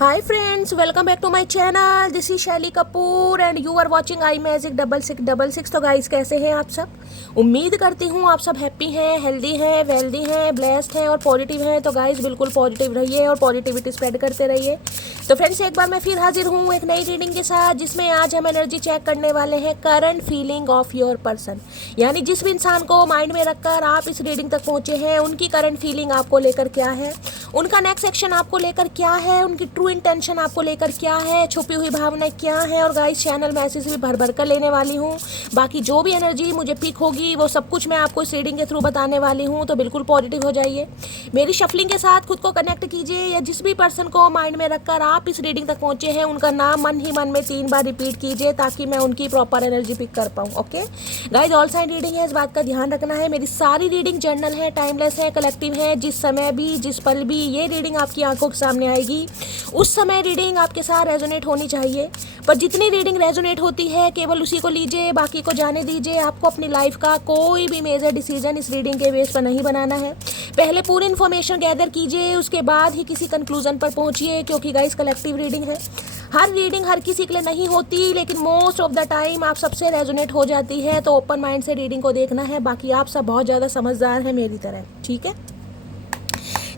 Hi friends, welcome back to my channel. This is शैली Kapoor and you are watching I magic 6666। तो guys कैसे हैं आप सब? उम्मीद करती हूँ आप सब हैप्पी हैं, हेल्दी हैं, वेल्दी हैं, ब्लेस्ड हैं और पॉजिटिव हैं। तो गाइस बिल्कुल पॉजिटिव रहिए और पॉजिटिविटी स्प्रेड करते रहिए। तो फ्रेंड्स एक बार मैं फिर हाजिर हूँ एक नई रीडिंग के साथ, जिसमें आज हम एनर्जी चेक करने वाले हैं current feeling of your person. यानी जिस भी इंसान को माइंड में रखकर आप इस रीडिंग तक पहुँचे हैं, उनकी करंट फीलिंग आपको लेकर क्या है, उनका नेक्स्ट एक्शन आपको लेकर क्या है, उनकी ट्रू इंटेंशन आपको लेकर क्या है, छुपी हुई भावनाएं क्या है। और गाइस चैनल मैसेज भी भर भर कर लेने वाली हूँ। बाकी जो भी एनर्जी मुझे पिक होगी वो सब कुछ मैं आपको इस रीडिंग के थ्रू बताने वाली हूँ। तो बिल्कुल पॉजिटिव हो जाइए, मेरी शफलिंग के साथ खुद को कनेक्ट कीजिए, या जिस भी पर्सन को माइंड में रखकर आप इस रीडिंग तक पहुँचे हैं उनका नाम मन ही मन में 3 बार रिपीट कीजिए, ताकि मैं उनकी प्रॉपर एनर्जी पिक कर पाऊँ। Okay guys, all side reading है, इस बात का ध्यान रखना है। मेरी सारी रीडिंग जर्नल है, टाइमलेस है, कलेक्टिव है। जिस समय भी, जिस पल भी ये रीडिंग आपकी आंखों के सामने आएगी, उस समय रीडिंग आपके साथ रेजोनेट होनी चाहिए। पर जितनी रीडिंग रेजोनेट होती है केवल उसी को लीजिए, बाकी को जाने दीजिए। आपको अपनी लाइफ का कोई भी मेजर डिसीजन इस रीडिंग के बेस पर नहीं बनाना है। पहले पूरी इन्फॉर्मेशन गैदर कीजिए, उसके बाद ही किसी कंक्लूजन पर पहुंचिए, क्योंकि गाइस कलेक्टिव रीडिंग है। हर रीडिंग हर किसी के लिए नहीं होती, लेकिन मोस्ट ऑफ द टाइम आप सबसे रेजोनेट हो जाती है। तो ओपन माइंड से रीडिंग को देखना है। बाकी आप सब बहुत ज़्यादा समझदार हैं मेरी तरह, ठीक है।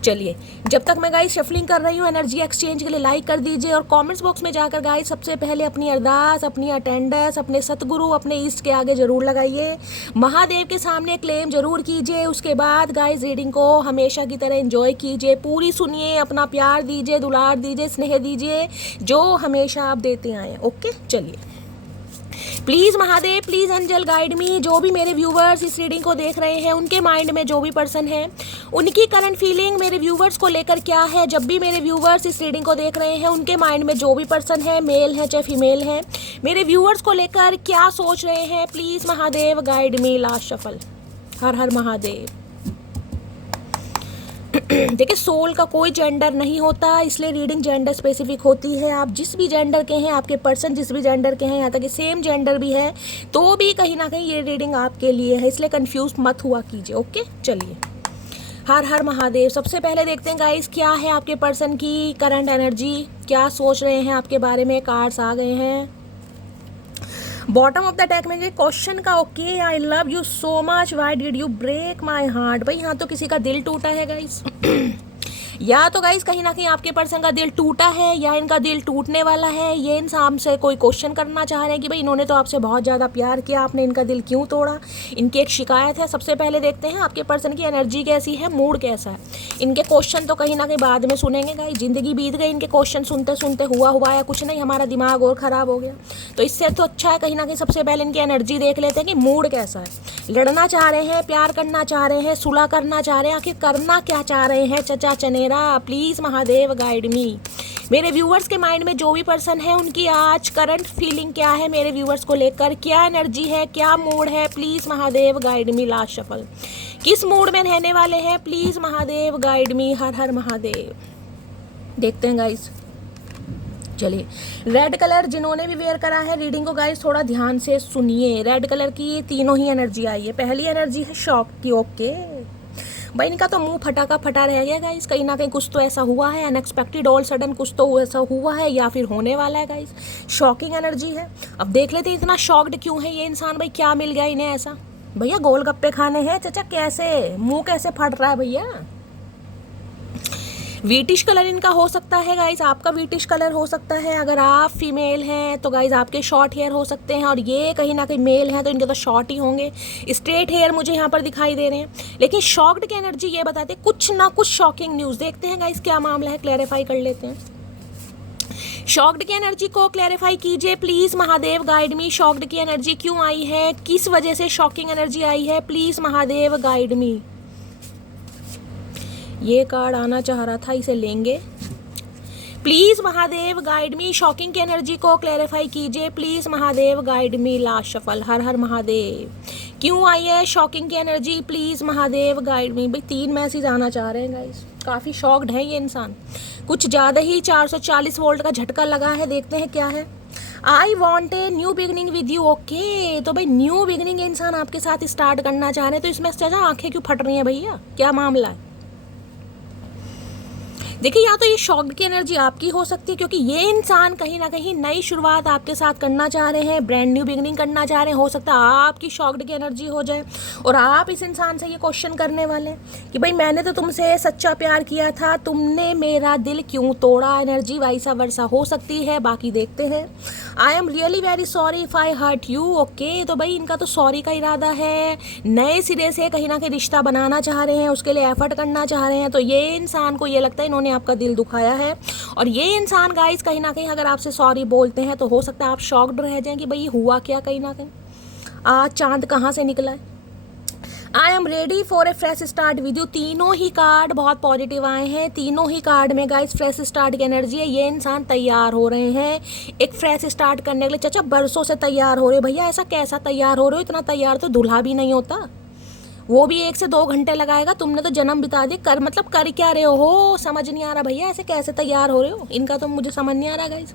चलिए, जब तक मैं गाइस शफलिंग कर रही हूँ, एनर्जी एक्सचेंज के लिए लाइक कर दीजिए और कमेंट्स बॉक्स में जाकर गाइस सबसे पहले अपनी अरदास, अपनी अटेंडेंस अपने सतगुरु, अपने ईष्ट के आगे जरूर लगाइए। महादेव के सामने क्लेम जरूर कीजिए। उसके बाद गाइस रीडिंग को हमेशा की तरह एंजॉय कीजिए, पूरी सुनिए, अपना प्यार दीजिए, दुलार दीजिए, स्नेह दीजिए, जो हमेशा आप देते आए। ओके चलिए, please Mahadev, please angel guide me. जो भी मेरे व्यूवर्स इस रीडिंग को देख रहे हैं, उनके माइंड में जो भी पर्सन है, उनकी करंट फीलिंग मेरे व्यूवर्स को लेकर क्या है। जब भी मेरे व्यूवर्स इस रीडिंग को देख रहे हैं, उनके माइंड में जो भी पर्सन है, मेल है चाहे फीमेल है, मेरे व्यूवर्स को लेकर क्या सोच रहे हैं। Please Mahadev guide me. Last shuffle. Har Har Mahadev. देखिए, सोल का कोई जेंडर नहीं होता, इसलिए रीडिंग जेंडर स्पेसिफिक होती है। आप जिस भी जेंडर के हैं, आपके पर्सन जिस भी जेंडर के हैं, यहाँ तक कि सेम जेंडर भी है, तो भी कहीं ना कहीं ये रीडिंग आपके लिए है, इसलिए कंफ्यूज मत हुआ कीजिए। ओके चलिए, हर हर महादेव। सबसे पहले देखते हैं गाइस क्या है आपके पर्सन की करंट एनर्जी, क्या सोच रहे हैं आपके बारे में। कार्ड्स आ गए हैं। बॉटम ऑफ द डेक में क्वेश्चन का okay, I love you so much, why did you break my heart. भाई यहाँ तो किसी का दिल टूटा है गाइस। या तो गाइस कहीं ना कहीं आपके पर्सन का दिल टूटा है, या इनका दिल टूटने वाला है। ये इंसान से कोई क्वेश्चन करना चाह रहे हैं कि भाई इन्होंने तो आपसे बहुत ज़्यादा प्यार किया, आपने इनका दिल क्यों तोड़ा। इनकी एक शिकायत है। सबसे पहले देखते हैं आपके पर्सन की एनर्जी कैसी है, मूड कैसा है। इनके क्वेश्चन तो कहीं ना कहीं बाद में सुनेंगे गाइस। जिंदगी बीत गई इनके क्वेश्चन सुनते सुनते, हुआ या कुछ नहीं, हमारा दिमाग और ख़राब हो गया। तो इससे तो अच्छा है कहीं ना कहीं सबसे पहले इनकी एनर्जी देख लेते हैं कि मूड कैसा है। लड़ना चाह रहे हैं, प्यार करना चाह रहे हैं, सुलह करना चाह रहे हैं, आखिर करना क्या चाह रहे हैं। चचा चनेरा, प्लीज़ महादेव गाइड मी। मेरे व्यूवर्स के माइंड में जो भी पर्सन है, उनकी आज करंट फीलिंग क्या है, मेरे व्यूवर्स को लेकर क्या एनर्जी है, क्या मूड है। Please Mahadev guide me. Last shuffle. किस मूड में रहने वाले हैं, please Mahadev guide me. Har Har Mahadev. देखते हैं गाइस। चलिए, रेड कलर जिन्होंने भी वेयर करा है रीडिंग को गाइस थोड़ा ध्यान से सुनिए। रेड कलर की तीनों ही एनर्जी आई है। पहली एनर्जी है शॉक की। ओके भाई, इनका तो मुंह फटा का फटा रह गया गाइस। कहीं ना कहीं कुछ तो ऐसा हुआ है अनएक्सपेक्टेड, ऑल सडन कुछ तो ऐसा हुआ है, या फिर होने वाला है गाइस। शॉकिंग एनर्जी है। अब देख लेते हैं इतना शॉक्ड क्यों है ये इंसान। भाई क्या मिल गया इन्हें ऐसा। भैया गोलगप्पे खाने हैं चचा, कैसे मुंह कैसे फट रहा है भैया। वीटिश कलर इनका हो सकता है गाइस, आपका वीटिश कलर हो सकता है। अगर आप फीमेल हैं तो गाइस आपके शॉर्ट हेयर हो सकते हैं, और ये कहीं ना कहीं मेल हैं तो इनके तो शॉर्ट ही होंगे। स्ट्रेट हेयर मुझे यहाँ पर दिखाई दे रहे हैं, लेकिन शॉक्ड की एनर्जी ये बताते हैं कुछ ना कुछ शॉकिंग न्यूज़। देखते हैं गाइस क्या मामला है, क्लैरिफाई कर लेते हैं। शॉक्ड की एनर्जी को क्लैरिफाई कीजिए please Mahadev guide me. Shocked की एनर्जी क्यों आई है, किस वजह से शॉकिंग एनर्जी आई है, प्लीज़ महादेव गाइड मी। ये कार्ड आना चाह रहा था, इसे लेंगे। Please Mahadev guide me. Shocking की एनर्जी को क्लैरिफाई कीजिए please Mahadev guide me. Last shuffle. Har Har Mahadev. क्यों आई है शॉकिंग की energy, please Mahadev guide me. भाई 3 मैसेज आना चाह रहे हैं गाइस। काफ़ी शॉक्ड है ये इंसान, कुछ ज़्यादा ही 440 वोल्ट का झटका लगा है। देखते हैं क्या है। I want a new beginning with you. Okay, तो भाई न्यू बिगनिंग इंसान आपके साथ स्टार्ट करना चाह रहे हैं। तो इसमें चाचा आंखें क्यों फट रही हैं भैया, क्या मामला है। देखिए, या तो ये शॉक्ड की एनर्जी आपकी हो सकती है, क्योंकि ये इंसान कहीं ना कहीं नई शुरुआत आपके साथ करना चाह रहे हैं, ब्रांड न्यू बिगनिंग करना चाह रहे हैं। हो सकता है आपकी शॉक्ड की एनर्जी हो जाए और आप इस इंसान से ये क्वेश्चन करने वाले हैं कि भाई मैंने तो तुमसे सच्चा प्यार किया था, तुमने मेरा दिल क्यों तोड़ा। एनर्जी वाइसा वर्सा हो सकती है, बाकी देखते हैं। I am really very sorry if I hurt you. Okay, तो भाई इनका तो सॉरी का इरादा है, नए सिरे से कहीं ना कहीं रिश्ता बनाना चाह रहे हैं, उसके लिए एफर्ट करना चाह रहे हैं। तो ये इंसान को ये लगता है इन्होंने आपका दिल दुखाया है, और ये इंसान गाइस कहीं ना कहीं अगर आपसे सॉरी बोलते हैं तो हो सकता है आप शॉक्ड रह जाएं कि भाई ये हुआ क्या, कहीं ना कहीं आज चांद कहाँ से निकला है। I am ready for a fresh start with you. तीनों ही कार्ड बहुत पॉजिटिव आए हैं, तीनों ही कार्ड में गाइस फ्रेश स्टार्ट की एनर्जी है। ये इंसान तैयार हो रहे हैं एक फ्रेश स्टार्ट करने के लिए। चाचा बरसों से तैयार हो रहे हो भैया, ऐसा कैसा तैयार हो रहे हो? इतना तैयार तो दूल्हा भी नहीं होता, वो भी 1 से 2 घंटे लगाएगा, तुमने तो जन्म बिता दिए। कर मतलब कर क्या रहे हो, समझ नहीं आ रहा भैया, ऐसे कैसे तैयार हो रहे हो? इनका तो मुझे समझ नहीं आ रहा गाइस,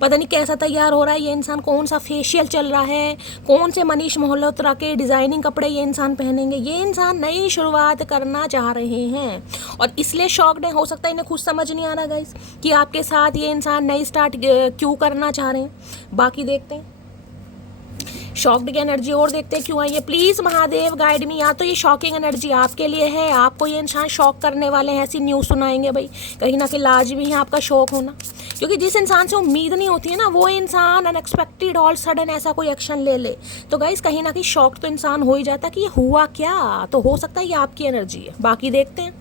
पता नहीं कैसा तैयार हो रहा है ये इंसान। कौन सा फेशियल चल रहा है, कौन से मनीष मल्होत्रा के डिज़ाइनिंग कपड़े ये इंसान पहनेंगे। ये इंसान नई शुरुआत करना चाह रहे हैं और इसलिए शॉक्ड है। हो सकता है इन्हें खुद समझ नहीं आ रहा गाइस कि आपके साथ ये इंसान नई स्टार्ट क्यों करना चाह रहे हैं। बाकी देखते हैं शॉक्ड की एनर्जी और देखते हैं क्यों आई है। प्लीज़ महादेव गाइड मी। या तो ये शॉकिंग एनर्जी आपके लिए है, आपको ये इंसान शॉक करने वाले हैं, ऐसी न्यूज़ सुनाएंगे भाई, कहीं ना कहीं लाजमी है आपका शॉक होना, क्योंकि जिस इंसान से उम्मीद नहीं होती है ना, वो इंसान अनएक्सपेक्टेड ऑल सडन ऐसा कोई एक्शन ले ले तो गाइस कहीं ना कहीं शॉक तो इंसान हो ही जाता है कि ये हुआ क्या। तो हो सकता है ये आपकी एनर्जी है, बाकी देखते हैं।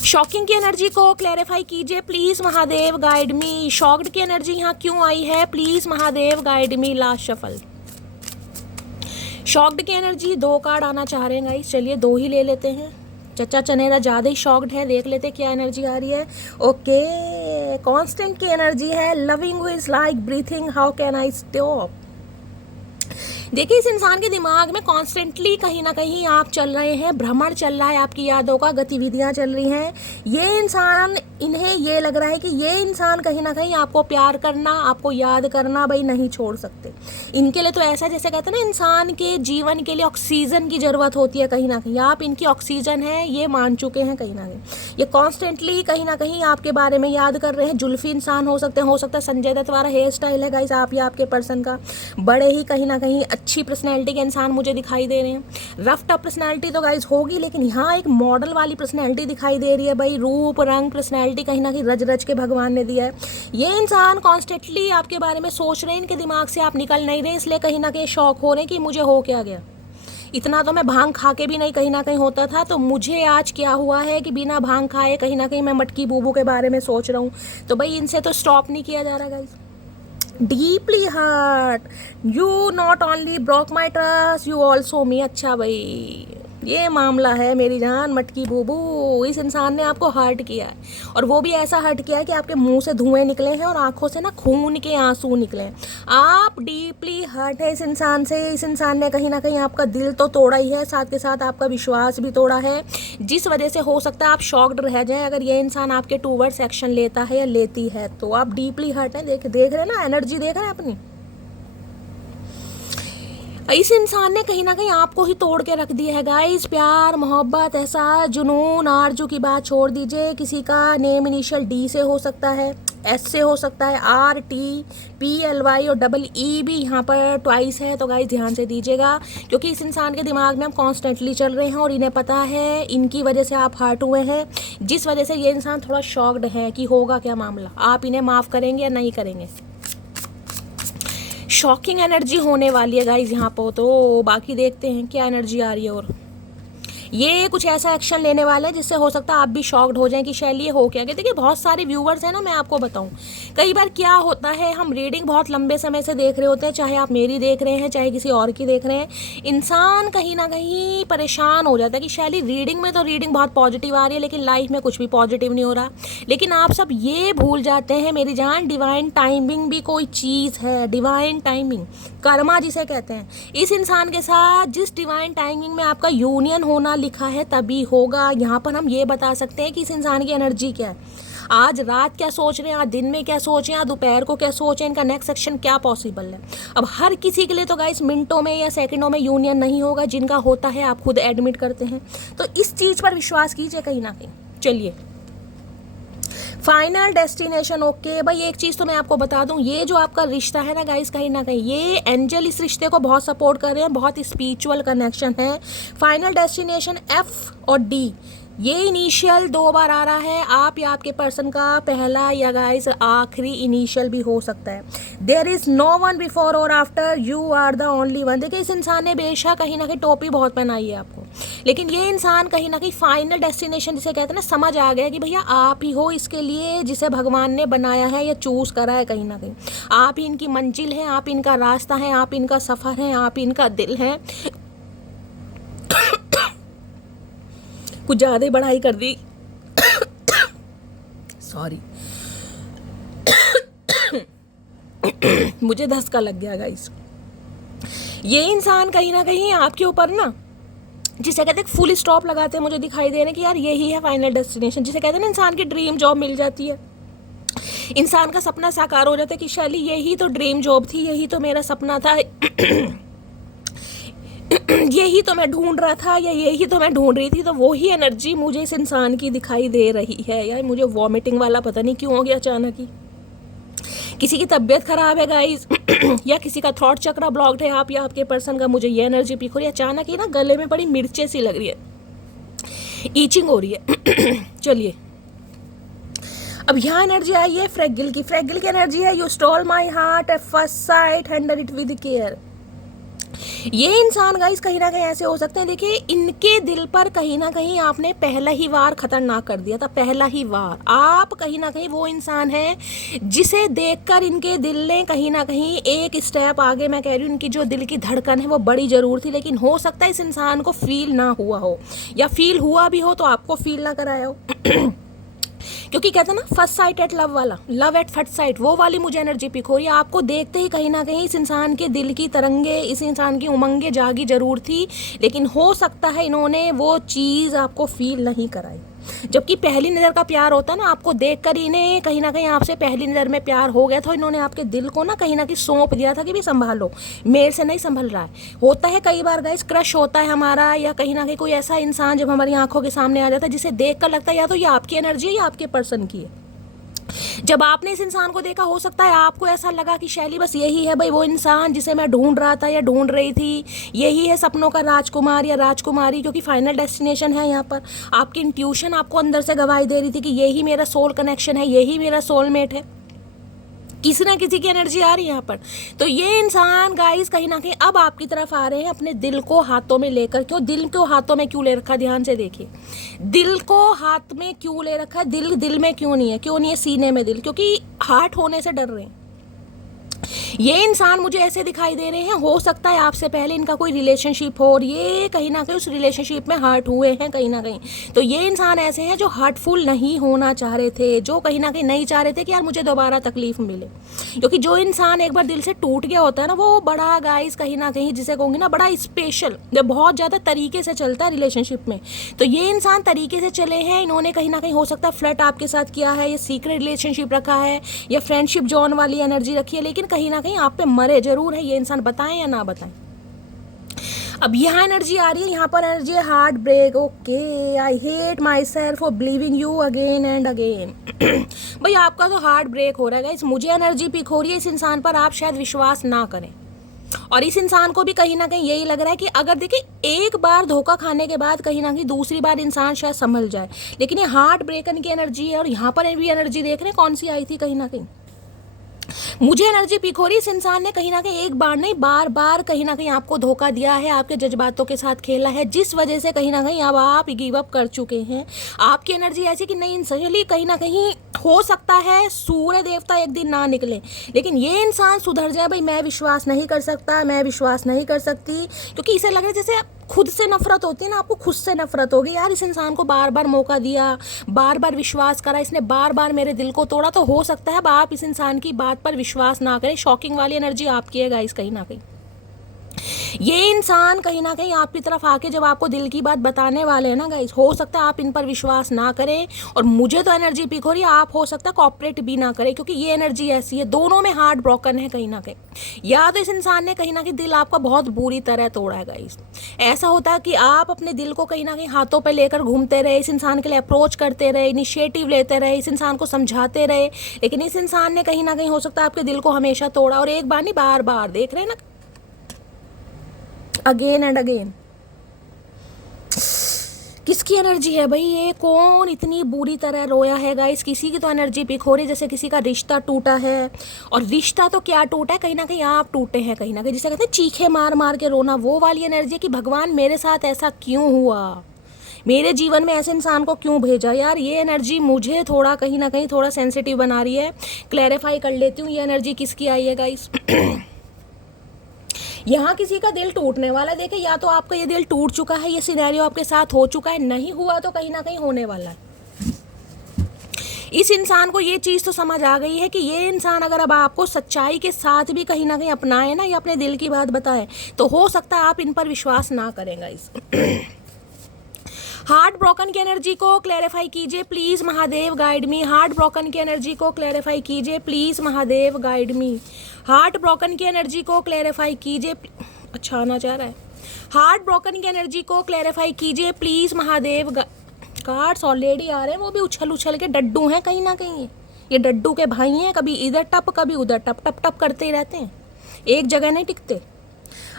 शॉकिंग की एनर्जी को क्लैरिफाई कीजिए please Mahadev guide me. Shocked की एनर्जी यहाँ क्यों आई है, please Mahadev guide me. Last shuffle. Shocked की एनर्जी 2 कार्ड आना चाह रहे हैं गाइस, चलिए 2 ही ले लेते हैं। चचा चनेरा ज़्यादा ही शॉक्ड है, देख लेते क्या एनर्जी आ रही है। ओके, कांस्टेंट की एनर्जी है, loving is like breathing, how can I stop. देखिए, इस इंसान के दिमाग में कॉन्स्टेंटली कहीं ना कहीं आप चल रहे हैं, भ्रमण चल रहा है आपकी यादों का, गतिविधियां चल रही हैं। ये इंसान, इन्हें ये लग रहा है कि ये इंसान कहीं ना कहीं आपको प्यार करना, आपको याद करना भाई नहीं छोड़ सकते। इनके लिए तो ऐसा जैसे कहते हैं ना, इंसान के जीवन के लिए ऑक्सीजन की ज़रूरत होती है, कहीं ना कहीं आप इनकी ऑक्सीजन है, ये मान चुके हैं कहीं ना कहीं। ये कॉन्स्टेंटली कहीं ना कहीं आपके बारे में याद कर रहे हैं। जुल्फी इंसान हो सकते हैं, हो सकता है संजय दत्त वाला हेयर स्टाइल है गाइस आप या आपके पर्सन का। बड़े ही कहीं ना कहीं अच्छी पर्सनैलिटी के इंसान मुझे दिखाई दे रहे हैं। रफ टफ पर्सनैलिटी तो गाइज होगी, लेकिन यहाँ एक मॉडल वाली पर्सनैलिटी दिखाई दे रही है भाई। रूप रंग पर्सनैलिटी कहीं ना कहीं रच रच के भगवान ने दिया है। ये इंसान कॉन्स्टेंटली आपके बारे में सोच रहे हैं, इनके दिमाग से आप निकल नहीं रहे, इसलिए कहीं ना कहीं शौक हो रहे हैं कि मुझे हो क्या गया। इतना तो मैं भांग खा के भी नहीं कहीं ना कहीं होता था, तो मुझे आज क्या हुआ है कि बिना भांग खाए कहीं ना कहीं मैं मटकी बूबू के बारे में सोच रहा हूँ। तो भाई इनसे तो स्टॉप नहीं किया जा रहा guys. Deeply hurt, you not only broke my trust, you also me. अच्छा भाई, ये मामला है मेरी जान मटकी बूबू। इस इंसान ने आपको हर्ट किया है, और वो भी ऐसा हर्ट किया है कि आपके मुंह से धुएं निकले हैं और आंखों से ना खून के आंसू निकले हैं। आप डीपली हर्ट है इस इंसान से। इस इंसान ने कहीं ना कहीं आपका दिल तो तोड़ा ही है, साथ के साथ आपका विश्वास भी तोड़ा है, जिस वजह से हो सकता है आप शॉक्ड रह जाएं अगर ये इंसान आपके टूवर्ड्स एक्शन लेता है या लेती है। तो आप डीपली हर्ट हैं। देख रहे हैं ना, एनर्जी देख रहे हैं अपनी। इस इंसान ने कहीं ना कहीं आपको ही तोड़ के रख दिया है गाइस। प्यार, मोहब्बत, ऐसा जुनून, आरजू की बात छोड़ दीजिए। किसी का नेम इनिशियल डी से हो सकता है, एस से हो सकता है, RTPLY और EE भी यहाँ पर ट्वाइस है। तो गाइस ध्यान से दीजिएगा, क्योंकि इस इंसान के दिमाग में हम कॉन्स्टेंटली चल रहे हैं और इन्हें पता है इनकी वजह से आप हर्ट हुए हैं, जिस वजह से ये इंसान थोड़ा शॉक्ड है कि होगा क्या मामला। आप इन्हें माफ़ करेंगे या नहीं करेंगे। शॉकिंग एनर्जी होने वाली है गाइज यहाँ पर, तो बाकी देखते हैं क्या एनर्जी आ रही है। और ये कुछ ऐसा एक्शन लेने वाला है जिससे हो सकता है आप भी शॉक्ड हो जाएं कि शैली ये हो क्या गया। देखिए, बहुत सारे व्यूवर्स हैं ना, मैं आपको बताऊं, कई बार क्या होता है, हम रीडिंग बहुत लंबे समय से देख रहे होते हैं, चाहे आप मेरी देख रहे हैं चाहे किसी और की देख रहे हैं, इंसान कहीं ना कहीं परेशान हो जाता है कि शैली रीडिंग में तो रीडिंग बहुत पॉजिटिव आ रही है, लेकिन लाइफ में कुछ भी पॉजिटिव नहीं हो रहा। लेकिन आप सब ये भूल जाते हैं मेरी जान, डिवाइन टाइमिंग भी कोई चीज़ है। डिवाइन टाइमिंग, कर्मा जिसे कहते हैं, इस इंसान के साथ जिस डिवाइन टाइमिंग में आपका यूनियन होना लिखा है तभी होगा। यहाँ पर हम ये बता सकते हैं कि इस इंसान की एनर्जी क्या है, आज रात क्या सोच रहे हैं, आज दिन में क्या सोच रहे हैं, आज दोपहर को क्या सोच रहे हैं, इनका नेक्स्ट एक्शन क्या पॉसिबल है। अब हर किसी के लिए तो गाइस मिनटों में या सेकंडों में यूनियन नहीं होगा, जिनका होता है आप खुद एडमिट करते हैं। तो इस चीज़ पर विश्वास कीजिए कहीं ना कहीं। चलिए फाइनल डेस्टिनेशन। ओके भाई, एक चीज़ तो मैं आपको बता दूं, ये जो आपका रिश्ता है ना गाइस, कहीं ना कहीं ये एंजल इस रिश्ते को बहुत सपोर्ट कर रहे हैं, बहुत स्पिरिचुअल कनेक्शन है। फाइनल डेस्टिनेशन F और D, ये इनिशियल 2 बार आ रहा है। आप या आपके पर्सन का पहला या गाइस आखिरी इनिशियल भी हो सकता है। There is no one before or after, you are the only one. देखिए, इस इंसान ने बेशक कहीं ना कहीं टोपी बहुत पहनाई है आपको, लेकिन ये इंसान कहीं ना कहीं फाइनल डेस्टिनेशन जिसे कहते हैं ना, समझ आ गया कि भैया आप ही हो इसके लिए जिसे भगवान ने बनाया है या चूज़ करा है। कहीं ना कहीं आप ही इनकी मंजिल हैं, आप इनका रास्ता है, आप इनका सफ़र है, आप इनका दिल है। कुछ ज़्यादा ही बढ़ाई कर दी, सॉरी। मुझे धक्का लग गया गाइस। ये इंसान कहीं ना कहीं आपके ऊपर ना, जिसे कहते हैं फुल स्टॉप लगाते हैं, मुझे दिखाई दे रहे हैं कि यार यही है फाइनल डेस्टिनेशन। जिसे कहते हैं ना, इंसान की ड्रीम जॉब मिल जाती है, इंसान का सपना साकार हो जाता है कि शैली यही तो ड्रीम जॉब थी, यही तो मेरा सपना था, यही तो मैं ढूंढ रहा था या यही तो मैं ढूंढ रही थी। तो वही एनर्जी मुझे इस इंसान की दिखाई दे रही है। यार मुझे वॉमिटिंग वाला पता नहीं क्यों हो गया अचानक ही। किसी की तबीयत खराब है गाइस, या किसी का थ्रॉट चक्र ब्लॉक्ड है, आप या आपके पर्सन का, मुझे ये एनर्जी पिक हो रही है। अचानक ही ना गले में बड़ी मिर्चें सी लग रही है, ईचिंग हो रही है। चलिए, अब यहाँ एनर्जी आई है फ्रेगिल की। फ्रेगिल की एनर्जी है, you stole my heart at first sight, handle it with care. ये इंसान गाइस कहीं ना कहीं ऐसे हो सकते हैं, देखिए इनके दिल पर कहीं ना कहीं आपने पहला ही वार खतरनाक कर दिया था। पहला ही वार, आप कहीं ना कहीं वो इंसान है जिसे देखकर इनके दिल ने कहीं ना कहीं एक स्टेप आगे, मैं कह रही हूँ इनकी जो दिल की धड़कन है वो बड़ी जरूर थी, लेकिन हो सकता है इस इंसान को फील ना हुआ हो, या फील हुआ भी हो तो आपको फील ना कराया हो। क्योंकि कहते हैं ना फर्स्ट साइट एट लव वाला, लव एट फर्स्ट साइट, वो वाली मुझे एनर्जी पिक हो रही है। आपको देखते ही कहीं ना कहीं इस इंसान के दिल की तरंगे, इस इंसान की उमंगे जागी जरूर थी, लेकिन हो सकता है इन्होंने वो चीज़ आपको फील नहीं कराई। जबकि पहली नज़र का प्यार होता है ना, आपको देखकर इन्हें कहीं ना कहीं आपसे पहली नज़र में प्यार हो गया था। इन्होंने आपके दिल को ना कहीं सौंप दिया था कि भी संभालो, मेरे से नहीं संभल रहा है। होता है कई बार गाइस, क्रश होता है हमारा, या कहीं ना कहीं कोई ऐसा इंसान जब हमारी आंखों के सामने आ जाता है जिसे देख कर लगता है या तो ये आपकी एनर्जी है या आपके पर्सन की है। जब आपने इस इंसान को देखा, हो सकता है आपको ऐसा लगा कि शैली बस यही है भाई वो इंसान जिसे मैं ढूंढ रहा था या ढूंढ रही थी, यही है सपनों का राजकुमार या राजकुमारी, क्योंकि फाइनल डेस्टिनेशन है यहाँ पर। आपकी इंट्यूशन आपको अंदर से गवाही दे रही थी कि यही मेरा सोल कनेक्शन है, यही मेरा सोलमेट है। किसी ना किसी की एनर्जी आ रही है यहाँ पर। तो ये इंसान गाइस कहीं ना कहीं अब आपकी तरफ आ रहे हैं अपने दिल को हाथों में लेकर। क्यों दिल को हाथों में क्यों ले रखा, ध्यान से देखिए, दिल को हाथ में क्यों ले रखा है, दिल में क्यों नहीं है, क्यों नहीं है सीने में दिल, क्योंकि हार्ट होने से डर रहे हैं। ये इंसान मुझे ऐसे दिखाई दे रहे हैं, हो सकता है आपसे पहले इनका कोई रिलेशनशिप हो और ये कहीं ना कहीं उस रिलेशनशिप में हर्ट हुए हैं कहीं ना कहीं। तो ये इंसान ऐसे हैं जो हर्टफुल नहीं होना चाह रहे थे, जो कहीं ना कहीं नहीं चाह रहे थे कि यार मुझे दोबारा तकलीफ मिले। क्योंकि जो इंसान एक बार दिल से टूट गया होता है ना, वो बड़ा गाइस कहीं ना कहीं जिसे कहूँगी ना बड़ा स्पेशल, बहुत ज़्यादा तरीके से चलता है रिलेशनशिप में। तो ये इंसान तरीके से चले हैं, इन्होंने कहीं ना कहीं हो सकता है फ्लर्ट आपके साथ किया है, या सीक्रेट रिलेशनशिप रखा है, या फ्रेंडशिप जोन वाली एनर्जी रखी है, लेकिन कहीं ना कहीं आप पे मरे जरूर है ये इंसान, बताएं या ना बताएं। अब यहाँ एनर्जी आ रही है, यहाँ पर एनर्जी है heart break. Okay, I hate myself for believing you again and again. भाई आपका तो हार्ट ब्रेक हो रहा है गाइस, मुझे एनर्जी पिक हो रही है इस इंसान पर आप शायद विश्वास ना करें। और इस इंसान को भी कहीं ना कहीं यही लग रहा है कि अगर देखिए एक बार धोखा खाने के बाद कहीं ना कहीं दूसरी बार इंसान शायद संभल जाए, लेकिन ये हार्ट ब्रेकन की एनर्जी है। और यहाँ पर भी एनर्जी देख रहे हैं कौन सी आई थी, कहीं ना कहीं मुझे एनर्जी पिक हो रही है इस इंसान ने कहीं ना कहीं एक बार नहीं बार बार कहीं ना कहीं आपको धोखा दिया है, आपके जज्बातों के साथ खेला है, जिस वजह से कहीं ना कहीं अब आप गिव अप कर चुके हैं। आपकी एनर्जी ऐसी कि नहीं इंसान कहीं ना कहीं हो सकता है सूर्य देवता एक दिन ना निकले, लेकिन ये इंसान सुधर जाए। भाई मैं विश्वास नहीं कर सकता, मैं विश्वास नहीं कर सकती, क्योंकि इसे लग रहा है जैसे खुद से नफरत होती है ना, आपको खुद से नफरत होगी यार। इस इंसान को बार बार मौका दिया, बार बार विश्वास करा, इसने बार बार मेरे दिल को तोड़ा। तो हो सकता है अब आप इस इंसान की बात पर विश्वास ना करें। शॉकिंग वाली एनर्जी आपकी है गाइस कहीं ना कहीं। ये इंसान कहीं ना कहीं आपकी तरफ आके जब आपको दिल की बात बताने वाले हैं ना गाइस, हो सकता है आप इन पर विश्वास ना करें, और मुझे तो एनर्जी पिक हो रही है आप हो सकता है कॉपरेट भी ना करें, क्योंकि ये एनर्जी ऐसी है, दोनों में हार्ट ब्रोकन है कहीं ना कहीं। या तो इस इंसान ने कहीं ना कहीं दिल आपका बहुत बुरी तरह तोड़ा है गाइस। ऐसा होता है कि आप अपने दिल को कहीं ना कहीं हाथों पे लेकर घूमते रहे, इस इंसान के लिए अप्रोच करते रहे, इनिशिएटिव लेते रहे, इस इंसान को समझाते रहे, लेकिन इस इंसान ने कहीं ना कहीं हो सकता है आपके दिल को हमेशा तोड़ा, और एक बार नहीं बार बार। देख रहे हैं ना, अगेन एंड अगेन। किसकी एनर्जी है भाई ये? कौन इतनी बुरी तरह रोया है गाइस? किसी की तो एनर्जी पिक हो रही है जैसे किसी का रिश्ता टूटा है, और रिश्ता तो क्या टूटा है, कहीं ना कहीं आप टूटे हैं कहीं ना कहीं, जिसे कहते हैं चीखे मार मार के रोना, वो वाली एनर्जी है कि भगवान मेरे साथ ऐसा क्यों हुआ, मेरे जीवन में ऐसे इंसान को क्यों भेजा। यार ये एनर्जी मुझे थोड़ा कहीं ना कहीं थोड़ा सेंसिटिव बना रही है। क्लैरिफाई कर लेती हूँ ये एनर्जी किसकी आई है गाइस। यहाँ किसी का दिल टूटने वाला है। देखिए, या तो आपका ये दिल टूट चुका है, ये सिनेरियो आपके साथ हो चुका है, नहीं हुआ तो कहीं ना कहीं होने वाला है। इस इंसान को ये चीज़ तो समझ आ गई है कि ये इंसान अगर अब आपको सच्चाई के साथ भी कहीं ना कहीं अपनाए ना, या अपने दिल की बात बताए, तो हो सकता है आप इन पर विश्वास ना करेंगे इस हार्ट ब्रोकन की एनर्जी को क्लैरिफाई कीजिए please Mahadev guide me. Heart broken की एनर्जी को क्लैरिफाई कीजिए please Mahadev guide me. Heart broken की एनर्जी को क्लैरिफाई कीजिए। अच्छा आना चाह रहा है। हार्ट ब्रोकन की एनर्जी को क्लैरिफाई कीजिए प्लीज़ महादेव। कार्ड्स ऑलरेडी आ रहे हैं, वो भी उछल उछल के डड्डू हैं कहीं ना कहीं। ये डड्डू के भाई हैं, कभी इधर टप कभी उधर टप, टप टप करते ही रहते हैं, एक जगह नहीं टिकते।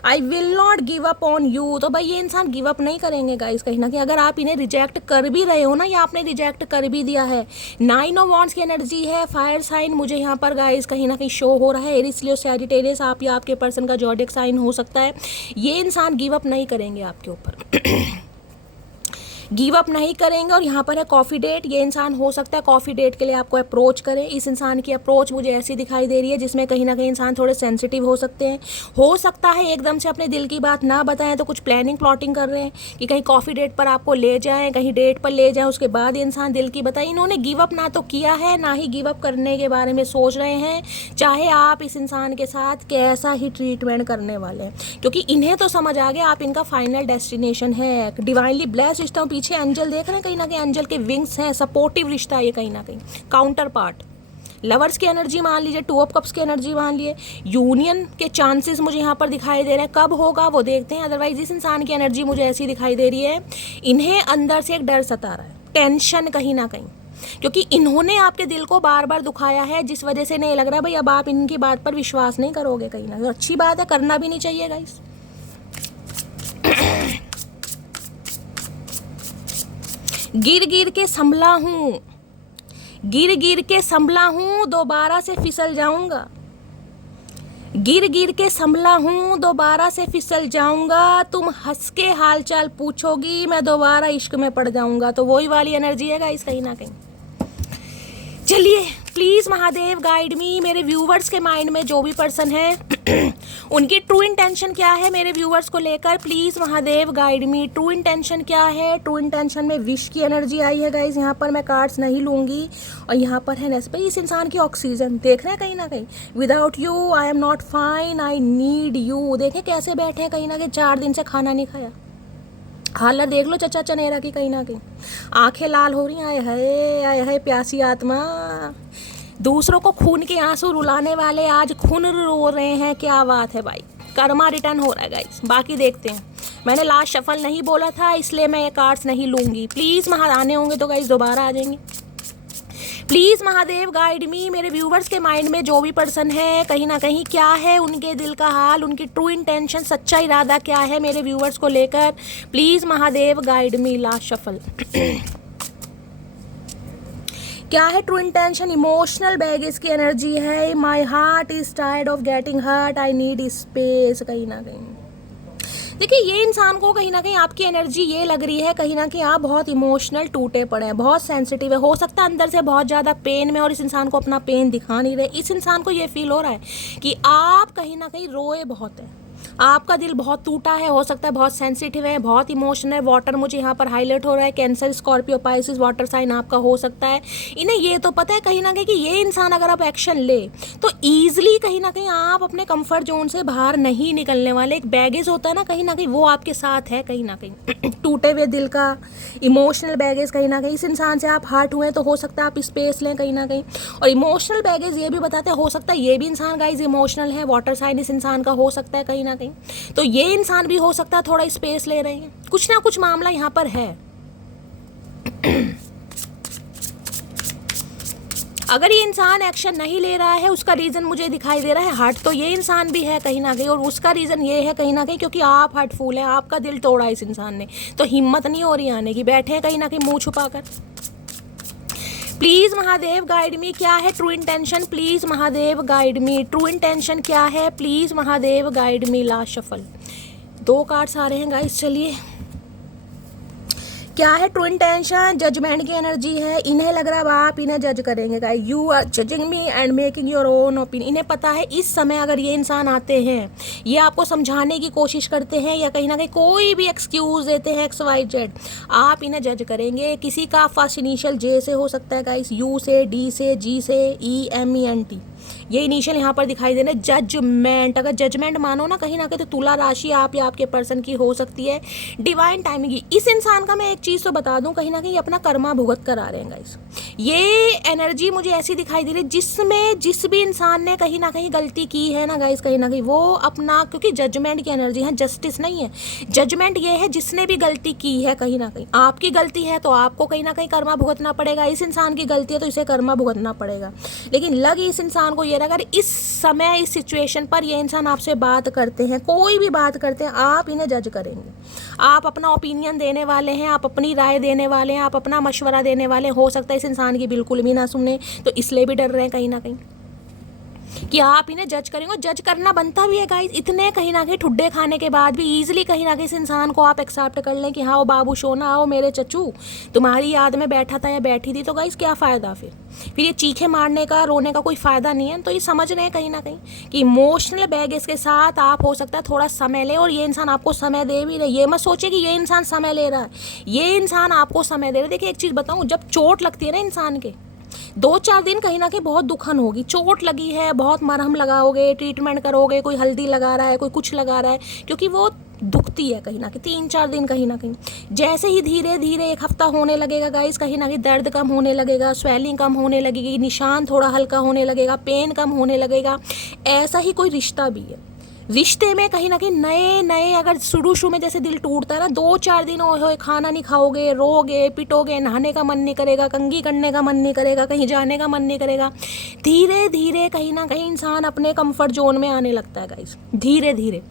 I will not give up on you. तो भाई ये इंसान गिव अप नहीं करेंगे गाइस कहीं ना कहीं। अगर आप इन्हें रिजेक्ट कर भी रहे हो ना, या आपने रिजेक्ट कर भी दिया है, 9 ऑफ वॉन्ड्स की एनर्जी है, फायर साइन मुझे यहाँ पर गाइस कहीं ना कहीं शो हो रहा है। एरीज, लियो, सैजिटेरियस आप या आपके पर्सन का ज़ोडिएक साइन हो सकता है। ये इंसान गिव अप नहीं करेंगे आपके ऊपर। गिव अप नहीं करेंगे। और यहाँ पर है कॉफ़ी डेट। ये इंसान हो सकता है कॉफ़ी डेट के लिए आपको अप्रोच करें। इस इंसान की अप्रोच मुझे ऐसी दिखाई दे रही है जिसमें कहीं ना कहीं इंसान थोड़े सेंसिटिव हो सकते हैं। हो सकता है एकदम से अपने दिल की बात ना बताएं, तो कुछ प्लानिंग प्लॉटिंग कर रहे हैं कि कहीं कॉफ़ी डेट पर आपको ले जाएं, कहीं डेट पर ले जाएं, उसके बाद ये इंसान दिल की बताए। इन्होंने गिव अप ना तो किया है, ना ही गिव अप करने के बारे में सोच रहे हैं, चाहे आप इस इंसान के साथ कैसा ही ट्रीटमेंट करने वाले हैं, क्योंकि इन्हें तो समझ आ गया आप इनका फाइनल डेस्टिनेशन है। डिवाइनली ब्लेस्ड रिश्ता। पीछे एंजल देख रहे हैं, कहीं ना कहीं एंजल के विंग्स हैं, सपोर्टिव रिश्ता है ये कहीं ना कहीं। काउंटर पार्ट लवर्स की एनर्जी मान लीजिए, 2 ऑफ कप्स की एनर्जी मान लिए। यूनियन के चांसेस मुझे यहाँ पर दिखाई दे रहे हैं, कब होगा वो देखते हैं। अदरवाइज इस इंसान की एनर्जी मुझे ऐसी दिखाई दे रही है, इन्हें अंदर से एक डर सता रहा है, टेंशन कहीं ना कहीं, क्योंकि इन्होंने आपके दिल को बार बार दुखाया है, जिस वजह से नहीं लग रहा भाई अब आप इनकी बात पर विश्वास नहीं करोगे कहीं ना कहीं। अच्छी बात है, करना भी नहीं चाहिए गाइस। गिर गिर के संभला हूँ, गिर गिर के संभला हूँ, दोबारा से फिसल जाऊंगा। गिर गिर के संभला हूँ, दोबारा से फिसल जाऊंगा। तुम हंस के हाल चाल पूछोगी, मैं दोबारा इश्क में पड़ जाऊंगा। तो वही वाली एनर्जी है गाइस कहीं ना कहीं। चलिए प्लीज़ महादेव गाइड मी। मेरे व्यूवर्स के माइंड में जो भी पर्सन है उनकी ट्रू इंटेंशन क्या है मेरे व्यूवर्स को लेकर, please Mahadev guide me. True intention क्या है? ट्रू इंटेंशन में विश की एनर्जी आई है गाइज। यहाँ पर मैं कार्ड्स नहीं लूँगी। और यहाँ पर है नेस भाई, इस इंसान की ऑक्सीजन देख रहे हैं कहीं ना कहीं। Without you I am not fine, I need you. देखें कैसे बैठे हैं कहीं ना कहीं, 4 दिन से खाना नहीं खाया। हालत देख लो चचा चनेरा की कहीं ना कहीं, आंखें लाल हो रही हैं। आए है प्यासी आत्मा। दूसरों को खून के आंसू रुलाने वाले आज खून रो रहे हैं, क्या बात है भाई। कर्मा रिटर्न हो रहा है गाइस। बाकी देखते हैं। मैंने लास्ट शफल नहीं बोला था, इसलिए मैं ये कार्ड्स नहीं लूँगी। प्लीज़ आने होंगे तो गाइस दोबारा आ जाएंगे। प्लीज़ महादेव गाइड मी। मेरे व्यूवर्स के माइंड में जो भी पर्सन है कहीं ना कहीं, क्या है उनके दिल का हाल, उनकी ट्रू इंटेंशन, सच्चा इरादा क्या है मेरे व्यूवर्स को लेकर। Please Mahadev guide me. Last shuffle क्या है ट्रू इंटेंशन? इमोशनल बैगेज की एनर्जी है। My heart is tired of getting hurt, I need space. कहीं ना कहीं देखिए, ये इंसान को कहीं ना कहीं आपकी एनर्जी ये लग रही है कहीं ना कहीं आप बहुत इमोशनल टूटे पड़े हैं, बहुत सेंसिटिव है। हो सकता है अंदर से बहुत ज़्यादा पेन में, और इस इंसान को अपना पेन दिखा नहीं रहे। इस इंसान को ये फील हो रहा है कि आप कहीं ना कहीं रोए बहुत हैं, आपका दिल बहुत टूटा है, हो सकता है बहुत सेंसिटिव है, बहुत इमोशनल है। वाटर मुझे यहाँ पर हाईलाइट हो रहा है, Cancer, Scorpio, Pisces water sign आपका हो सकता है। इन्हें ये तो पता है कहीं ना कहीं कि ये इंसान अगर आप एक्शन ले तो ईजिली कहीं ना कहीं आप अपने कंफर्ट जोन से बाहर नहीं निकलने वाले। एक बैगेज होता है ना कहीं वो आपके साथ है कहीं ना कहीं टूटे हुए दिल का इमोशनल बैगेज। कहीं ना कहीं इस इंसान से आप हर्ट हुए तो हो सकता है आप स्पेस लें कहीं ना कहीं। और इमोशनल बैगेज ये भी बताते हैं, हो सकता है ये भी इंसान गाइज इमोशनल है, वाटर साइन इस इंसान का हो सकता है कहीं ना कहीं। तो ये इंसान भी हो सकता है थोड़ा स्पेस ले रहे हैं, कुछ ना कुछ मामला यहाँ पर है। अगर ये इंसान एक्शन नहीं ले रहा है उसका रीज़न मुझे दिखाई दे रहा है हर्ट, तो ये इंसान भी है कहीं ना कहीं, और उसका रीज़न ये है कहीं ना कहीं क्योंकि आप हर्टफुल हैं, आपका दिल तोड़ा इस इंसान ने, तो हिम्मत नहीं हो रही आने की, बैठे हैं कहीं ना कहीं मुंह छुपाकर। प्लीज़ महादेव गाइड मी, क्या है true intention, please Mahadev guide me, true intention क्या है, please Mahadev guide me. Last shuffle 2 cards आ रहे हैं गाइस, चलिए क्या है ट्रू इंटेंशन। जजमेंट की एनर्जी है, इन्हें लग रहा है आप इन्हें जज करेंगे guys, you are judging me and making your own opinion. इन्हें पता है इस समय अगर ये इंसान आते हैं, ये आपको समझाने की कोशिश करते हैं या कहीं ना कहीं कोई भी एक्सक्यूज देते हैं XYZ, आप इन्हें जज करेंगे। किसी का फर्स्ट इनिशियल J से हो सकता है गाइस, U से, D से, G से, EMENT, ये इनिशियल यहाँ पर दिखाई दे रहे हैं। जजमेंट, अगर जजमेंट मानो ना कहीं ना कहीं तो तुला राशि आप या आपके पर्सन की हो सकती है, डिवाइन टाइमिंग की। इस इंसान का मैं एक चीज़ तो बता दूं, कहीं ना कहीं अपना कर्मा भुगत कर आ रहे हैं गाइस। ये एनर्जी मुझे ऐसी दिखाई दे रही है जिसमें जिस भी इंसान ने कहीं ना कहीं गलती की है ना गाइस, कहीं ना कहीं वो अपना, क्योंकि जजमेंट की एनर्जी है, जस्टिस नहीं है, जजमेंट ये है जिसने भी गलती की है कहीं ना कहीं, आपकी गलती है तो आपको कहीं ना कहीं कर्मा भुगतना पड़ेगा, इस इंसान की गलती है तो इसे कर्मा भुगतना पड़ेगा। लेकिन लग इस इंसान को ये रहा, अगर इस समय इस सिचुएशन पर ये इंसान आपसे बात करते हैं, कोई भी बात करते हैं, आप इन्हें जज करेंगे, आप अपना ओपिनियन देने वाले हैं, आप अपनी राय देने वाले हैं, आप अपना मशवरा देने वाले हैं। हो सकता है इस इंसान की बिल्कुल भी ना सुने, तो इसलिए भी डर रहे हैं कहीं ना कहीं कि आप इन्हें जज करेंगे। जज करना बनता भी है गाइस, इतने कहीं ना कहीं ठुड्डे खाने के बाद भी ईजिली कहीं ना कहीं इस इंसान को आप एक्सेप्ट कर लें कि हाँ वो बाबू सोना, आओ मेरे चचू, तुम्हारी याद में बैठा था या बैठी थी। तो गाइस क्या फ़ायदा फिर ये चीखे मारने का, रोने का कोई फ़ायदा नहीं है। तो ये समझ रहे हैं कहीं ना कहीं कि इमोशनल बैगेज के साथ आप हो सकता है थोड़ा समय लें, और ये इंसान आपको समय दे भी रहे। ये मत सोचे कि ये इंसान समय ले रहा है, ये इंसान आपको समय दे रहा है। देखिए एक चीज़ बताऊँ, जब चोट लगती है ना इंसान के, 2-4 दिन कहीं ना कहीं बहुत दुखन होगी। चोट लगी है, बहुत मरहम लगाओगे, ट्रीटमेंट करोगे, कोई हल्दी लगा रहा है, कोई कुछ लगा रहा है, क्योंकि वो दुखती है कहीं ना कहीं 3-4 दिन कहीं ना कहीं। जैसे ही धीरे धीरे 1 हफ्ता होने लगेगा गाइस, कहीं ना कहीं दर्द कम होने लगेगा, स्वेलिंग कम होने लगेगी, निशान थोड़ा हल्का होने लगेगा, पेन कम होने लगेगा। ऐसा ही कोई रिश्ता भी है, रिश्ते में कहीं ना कहीं नए नए, अगर शुरू में जैसे दिल टूटता है ना, 2-4 दिन हो खाना नहीं खाओगे, रोगे पिटोगे, नहाने का मन नहीं करेगा, कंघी करने का मन नहीं करेगा, कहीं जाने का मन नहीं करेगा। धीरे धीरे कहीं ना कहीं इंसान अपने कंफर्ट जोन में आने लगता है गाइस, धीरे धीरे।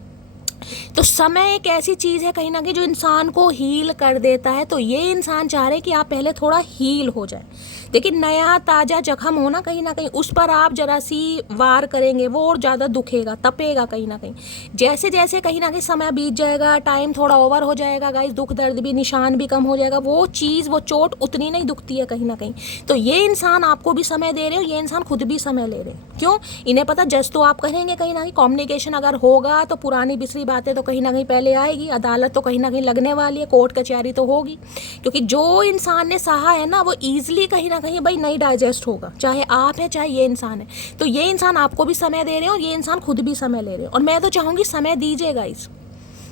तो समय एक ऐसी चीज़ है कहीं ना कहीं जो इंसान को हील कर देता है। तो ये इंसान चाह रहे हैं कि आप पहले थोड़ा हील हो जाए। देखिए नया ताज़ा जख्म हो ना कहीं ना कहीं, उस पर आप जरा सी वार करेंगे, वो और ज़्यादा दुखेगा, तपेगा कहीं ना कहीं। जैसे जैसे कहीं ना कहीं समय बीत जाएगा, टाइम थोड़ा ओवर हो जाएगा गाइस, दुख दर्द भी, निशान भी कम हो जाएगा, वो चीज़, वो चोट उतनी नहीं दुखती है कहीं ना कहीं। तो ये इंसान आपको भी समय दे रहे हो, ये इंसान खुद भी समय ले रहे हैं। क्यों? इन्हें पता जज तो आप करेंगे कहीं ना कहीं, कम्युनिकेशन अगर होगा तो पुरानी बिसरी बातें तो कहीं ना कहीं पहले आएगी, अदालत तो कहीं ना कहीं लगने वाली है, कोर्ट कचहरी तो होगी, क्योंकि जो इंसान ने सहा है ना वो ईजिली कहीं ना कहीं भाई नहीं डाइजेस्ट होगा, चाहे आप है चाहे ये इंसान है। तो ये इंसान आपको भी समय दे रहे हैं और ये इंसान खुद भी समय ले रहे हैं। और मैं तो चाहूँगी समय दीजिए गाइस,